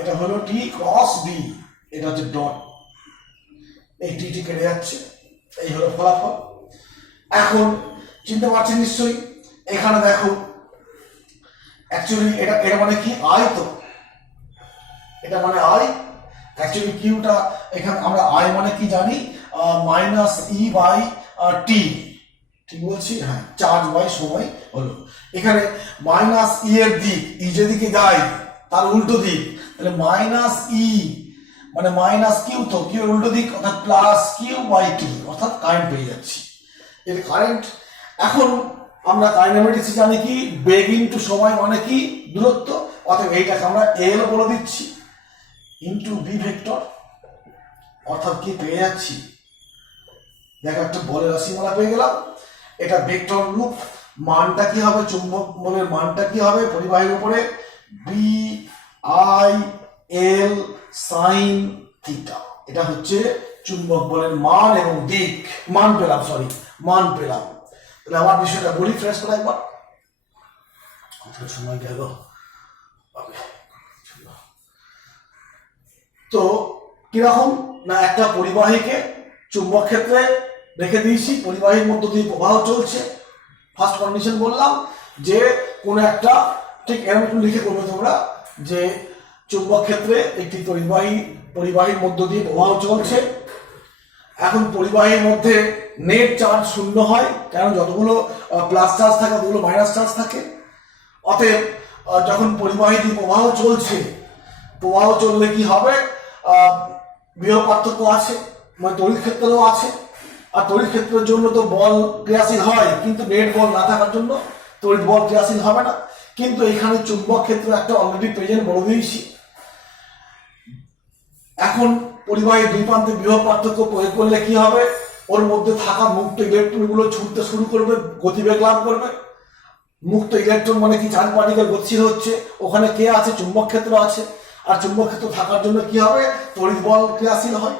এটা হলো টি ক্রস বি, এটা হচ্ছে ডট, এই টি কেটে যাচ্ছে, এই হলো ফলাফল। এখন চিনতে পারছেন নিশ্চয়ই, এখানে দেখো অ্যাকচুয়ালি এটা মানে কি আই, তো এটা মানে আই। অ্যাকচুয়ালি কিউটা এখানে আমরা আই মানে কি জানি, মাইনাস ই বাই টি, ঠিক বলছি? হ্যাঁ, চার্জ বাই সময় হলো। এখানে মাইনাস ই এর দিক, ই যেদিকে যায় তার উল্টো দিক, তাহলে মাইনাস ই মানে মাইনাস কিউ, তো কিউ এর উল্টো দিক, অর্থাৎ প্লাস কিউ বাই টি, অর্থাৎ কারেন্ট পেয়ে যাচ্ছি। এর কারেন্ট, এখন আমরা কাইনেমেটিক্স জানি কি, বেগ ইন্টু সময় মানে কি দূরত্ব, অর্থাৎ এইটাকে আমরা এল বলে দিচ্ছি ইন্টু বি ভেক্টর, অর্থাৎ কি পেয়ে যাচ্ছি, দেখো একটা বলের রাশিমালা পেয়ে গেলাম। এটা ভেক্টর রূপ, মানটা কি হবে, চুম্বক বলের মানটা কি হবে পরিবাহীর উপরে, B I L sine theta. এটা হচ্ছে চুম্বক বলের মান এবং দিক, মান পেলাম। তাহলে আমার বিষয়টা বলি ফ্রেশ করে একবার, কতটা সময় গেল। তো কিরকম না, একটা পরিবাহীকে চুম্বক ক্ষেত্রে রেখে দিয়েছি, পরিবাহীর মধ্য দিয়ে প্রবাহ চলছে। ফার্স্ট কন্ডিশন বললাম যে কোন একটা, ঠিক এরকম একটু লিখে করবে তোমরা, যে চুম্বক ক্ষেত্রে একটি পরিবাহীর মধ্য দিয়ে প্রবাহ চলছে। এখন পরিবাহীর মধ্যে নেট চার্জ শূন্য হয়, কারণ যতগুলো প্লাস চার্জ থাকে ততগুলো মাইনাস চার্জ থাকে। অতএব যখন পরিবাহী দিয়ে প্রবাহ চললে কি হবে, বিভব পার্থক্য আছে, মানে তড়িৎ ক্ষেত্রেও আছে। আর তড়িৎ ক্ষেত্রের জন্য তো বল ক্রিয়াশীল হয়, কিন্তু নেট বল না থাকার জন্য তড়িৎ বল ক্রিয়াশীল হবে না। কিন্তু এখানে চুম্বক ক্ষেত্র একটা অলরেডি প্রেজেন্ট বলে দিয়েছি। এখন পরিবাহীর দুই প্রান্তে বিভব পার্থক্য প্রয়োগ করলে কি হবে, ওর মধ্যে থাকা মুক্ত ইলেকট্রনগুলো ছুটতে শুরু করবে, গতিবেগ লাভ করবে। মুক্ত ইলেকট্রন মানে কি, চার্জ পার্টিকেল গতিশীল হচ্ছে, ওখানে কে আছে, চুম্বক ক্ষেত্র আছে। আর চুম্বক ক্ষেত্র থাকার জন্য কি হবে, তড়িৎ বল ক্রিয়াশীল হয়।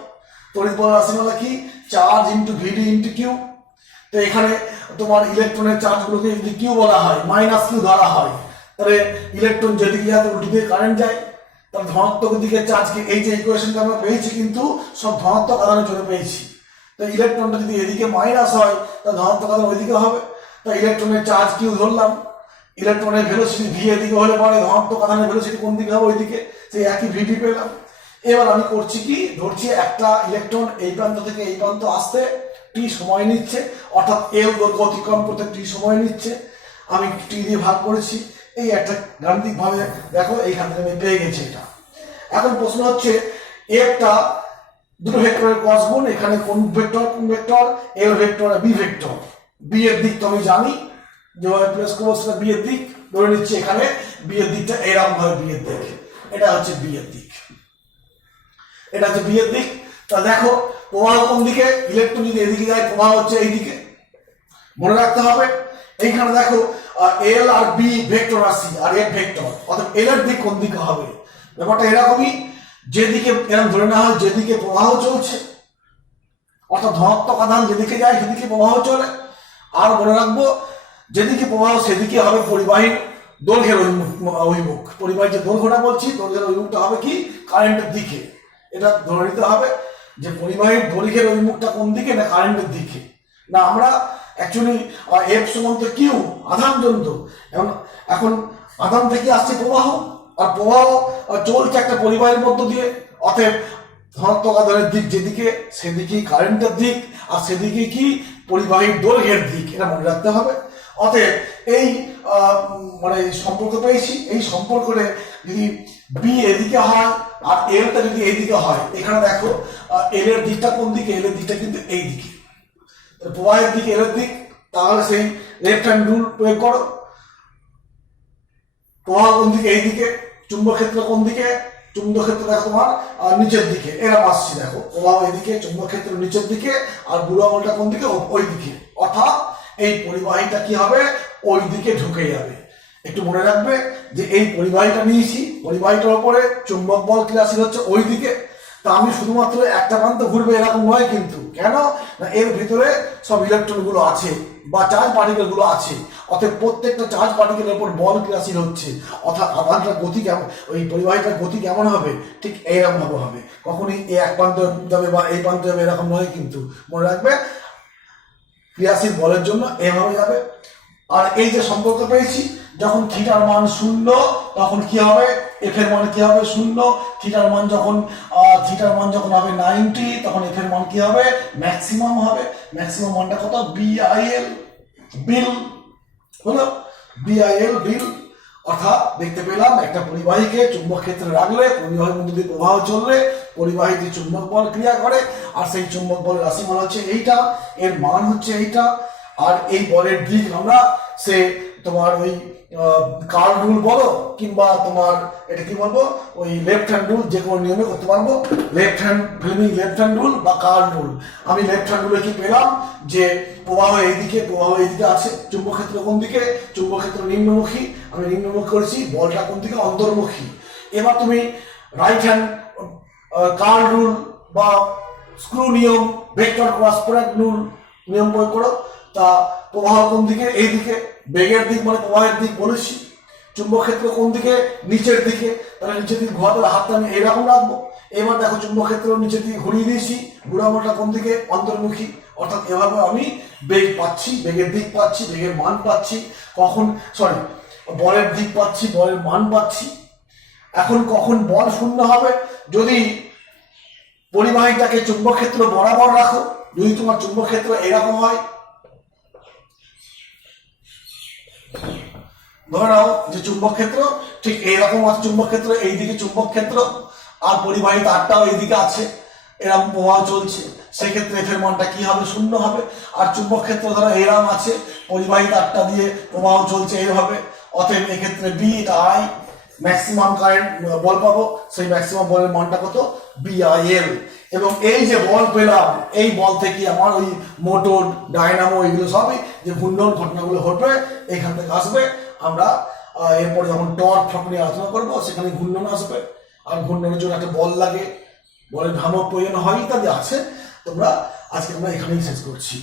তড়িৎ বল রাশিমালা কি, চার্জ ইন্টু ভিডি ইন্টু কিউ। তো এখানে তোমার ইলেকট্রনের চার্জগুলোকে যদি কিউ বলা হয়, মাইনাস কিউ ধরা হয়, তাহলে ইলেকট্রন যেদিকে যায় উল্টো দিকে কারেন্ট যায়। তাহলে ধনাত্মক দিকে চার্জকে, এই যে ইকুয়েশনটা আমরা পেয়েছি কিন্তু সব ধনাত্মক আধানের জন্য পেয়েছি। তো ইলেকট্রনটা যদি এদিকে মাইনাস হয়, তাহলে ধনাত্মক আধান ওইদিকে হবে। তো ইলেকট্রনের চার্জ কিউ ধরলাম, ইলেকট্রনের ভেলোসিটি ভি এদিকে হলে পরে ধনাত্মক আধানের ভেলোসিটি কোন দিকে হবে, ওইদিকে, সেই একই ভিডি পেলাম। এবার আমি করছি কি, ধরছি একটা ইলেকট্রন এই প্রান্ত থেকে এই প্রান্ত আসতে টি সময় নিচ্ছে, অর্থাৎ এল দৈর্ঘ্য অতিক্রম করতে টি সময় নিচ্ছে। আমি টি দিয়ে ভাগ করেছি, এই একটা গাণিতিক ভাবে দেখো এইখান থেকে আমি পেয়ে গেছি এটা। এখন প্রশ্ন হচ্ছে, একটা দুটো ভেক্টরের ক্রস গুণ, এখানে কোন ভেক্টর এল ভেক্টর আর বি ভেক্টর। বি এর দিক তো আমি জানি, যেভাবে প্লেস করবো সেটা বি এর দিক ধরে নিচ্ছি। এখানে বি এর দিকটা এরকম ভাবে বি এর দিক, এটা হচ্ছে বি এর দিক, এটা হচ্ছে বি এর দিক। তা দেখো প্রবাহ কোন দিকে, ইলেকট্রন যদি এদিকে যায় প্রবাহ হচ্ছে এইদিকে, মনে রাখতে হবে। এইখানে দেখো এল আর বি ভেক্টর রাশি আর এর ভেক্টর, অর্থাৎ এল এর দিক কোন দিকে হবে, ব্যাপারটা এরকমই। যেদিকে এরকম ধরে নেওয়া হয় যেদিকে প্রবাহ চলছে, অর্থাৎ ধনাত্মক আধান যেদিকে যায় সেদিকে প্রবাহ চলে। আর মনে রাখবো, যেদিকে প্রবাহ সেদিকে হবে পরিবাহীর দৈর্ঘ্যের অভিমুখ। পরিবাহীর যে দৈর্ঘ্যটা বলছি, দৈর্ঘ্যের অভিমুখটা হবে কি, কারেন্টের দিকে। এটা ধরে নিতে হবে যে পরিবাহীর দৈর্ঘ্যের অভিমুখটা কোন দিকে, না কারেন্টের দিকে। না আমরা অ্যাকচুয়ালি এফ সমান কিউ, আধান জনিত। এখন আধান থেকে আসছে প্রবাহ, আর প্রবাহ চলছে একটা পরিবাহীর মধ্য দিয়ে। অতএব ধনাত্মক আধানের দিক যেদিকে সেদিকেই কারেন্টের দিক, আর সেদিকে কি পরিবাহীর দৈর্ঘ্যের দিক, এটা মনে রাখতে হবে। অতএব এই মানে সম্পর্ক পেয়েছি। এই সম্পর্কে যদি বি এদিকে হয় আর এলটা যদি এইদিকে হয়, এখানে দেখো এল এর দিকটা কোন দিকে, এল এর দিকটা কিন্তু এই দিকে, প্রবাহের দিকে এল এর দিক। তাহলে সেই লেফট হ্যান্ড রুল প্রয়োগ করো। প্রবাহ কোন দিকে, এইদিকে। চুম্বক ক্ষেত্র কোন দিকে, চুম্বক ক্ষেত্র দেখো তোমার নিচের দিকে, এরা আসছি। দেখো প্রবাহ এদিকে, চুম্বক ক্ষেত্র নিচের দিকে, আর বুড়ো আঙুলটা কোন দিকে, ওই দিকে। অর্থাৎ এই পরিবাহীটা কি হবে, ওই দিকে ঢুকে যাবে। একটু মনে রাখবে যে এই পরিবাহীটা নিয়েছি, পরিবাহীটার উপরে চুম্বক বল ক্রিয়াশীল হচ্ছে ওই দিকে। তা আমি শুধুমাত্র একটা প্রান্ত ঘুরবে এরকম নয় কিন্তু, কেন না এর ভিতরে সব ইলেকট্রন গুলো আছে বা চার্জ পার্টিকেল গুলো আছে, অর্থাৎ প্রত্যেকটা চার্জ পার্টিকেলের উপর বল ক্রিয়াশীল হচ্ছে। অর্থাৎ আধানটার গতি কেমন, ওই পরিবাহীটার গতি কেমন হবে, ঠিক এইরকম ভাবে হবে। কখনই এই এক প্রান্ত যাবে বা এই প্রান্ত যাবে এরকম নয় কিন্তু, মনে রাখবে ক্রিয়াশীল বলের জন্য এভাবে যাবে। আর এই যে সম্পর্ক পেয়েছি, যখন থিটার মান 0 তখন কি হবে, এফ এর মান কি হবে 0। থিটার মান যখন হবে 90 তখন এফ এর মান কি হবে, ম্যাক্সিমাম হবে। ম্যাক্সিমাম মানটা কত, বিআইএল বিল হলো, বিআইএল বিল। অর্থাৎ দেখতে পেলাম একটা পরিবাহীকে চুম্বক ক্ষেত্রে রাখলে, পরিবাহীর মধ্যে দিয়ে প্রবাহ চললে পরিবাহীতে চুম্বক বল ক্রিয়া করে, আর সেই চুম্বক বলের রাশিমালা হচ্ছে এইটা, এর মান হচ্ছে এইটা। আর এই বলের দিক আমরা সে তোমার ওই কার্ল রুল বলো কিংবা তোমার এটা কি বলবো, ওই লেফট হ্যান্ড রুল, যে কোনো নিয়মে করতে পারবো। লেফট হ্যান্ড রুল বা কার্ল রুল। আমি লেফট হ্যান্ড রুলে কি পেলাম, যে প্রবাহ এইদিকে আছে, চুম্বক ক্ষেত্র কোন দিকে, চুম্বক ক্ষেত্র নিম্নমুখী, আমি নিম্নমুখী করেছি, বলটা কোন দিকে, অন্তর্মুখী। এবার তুমি রাইট হ্যান্ড কার্ল রুল বা স্ক্রু নিয়ম, ভেক্টর ক্রস প্রোডাক্ট রুল নিয়ম প্রয়োগ করো। তা প্রবাহ কোন দিকে, এই দিকে, বেগের দিক মানে প্রবাহের দিক বলেছি। চুম্বক ক্ষেত্র কোন দিকে, নিচের দিকে, তাহলে নিচের দিকে ঘোরাতে হাতটা আমি এইরকম রাখবো। এবার দেখো চুম্বক ক্ষেত্র নিচের দিকে ঘুরিয়ে দিয়েছি, ঘুরানোটা কোন দিকে, অন্তর্মুখী। অর্থাৎ এভাবে আমি বেগ পাচ্ছি, বেগের দিক পাচ্ছি, বেগের মান পাচ্ছি, বলের দিক পাচ্ছি, বলের মান পাচ্ছি। এখন কখন বল শূন্য হবে, যদি পরিবাহীটাকে চুম্বক ক্ষেত্র বরাবর রাখো। যদি তোমার চুম্বক ক্ষেত্র এরকম হয়, ধরে নাও যে চুম্বক ক্ষেত্র ঠিক এইরকম আছে, চুম্বক ক্ষেত্র এইদিকে চুম্বক ক্ষেত্র, আর পরিবাহী তারটাও এইদিকে আছে, এরকম প্রবাহ চলছে, সেক্ষেত্রে এফ এর মানটা কি হবে, 0 হবে। আর চুম্বক ক্ষেত্র ধরো এরকম আছে, পরিবাহী তারটা দিয়ে প্রবাহ চলছে এইভাবে, অতএব এক্ষেত্রে বি আই ম্যাক্সিমাম কারেন্ট বল পাবো, সেই ম্যাক্সিমাম বলের মানটা কত, বিআইএল। এবং এই যে বল পেলাম, এই বল থেকে আমার ওই মোটর, ডায়নামো, এগুলো সবই যে ঘূর্ণন ঘটনাগুলো ঘটবে এখান থেকে আসবে। আমরা এরপরে যখন টর্ক নিয়ে আলোচনা করবো, সেখানে ঘূর্ণন আসবে। আর ঘূর্ণনের জন্য একটা বল লাগে, বলের ভ্রামক প্রয়োজন হয়, ইত্যাদি আছে। তোমরা আজকে আমরা এখানেই শেষ করছি।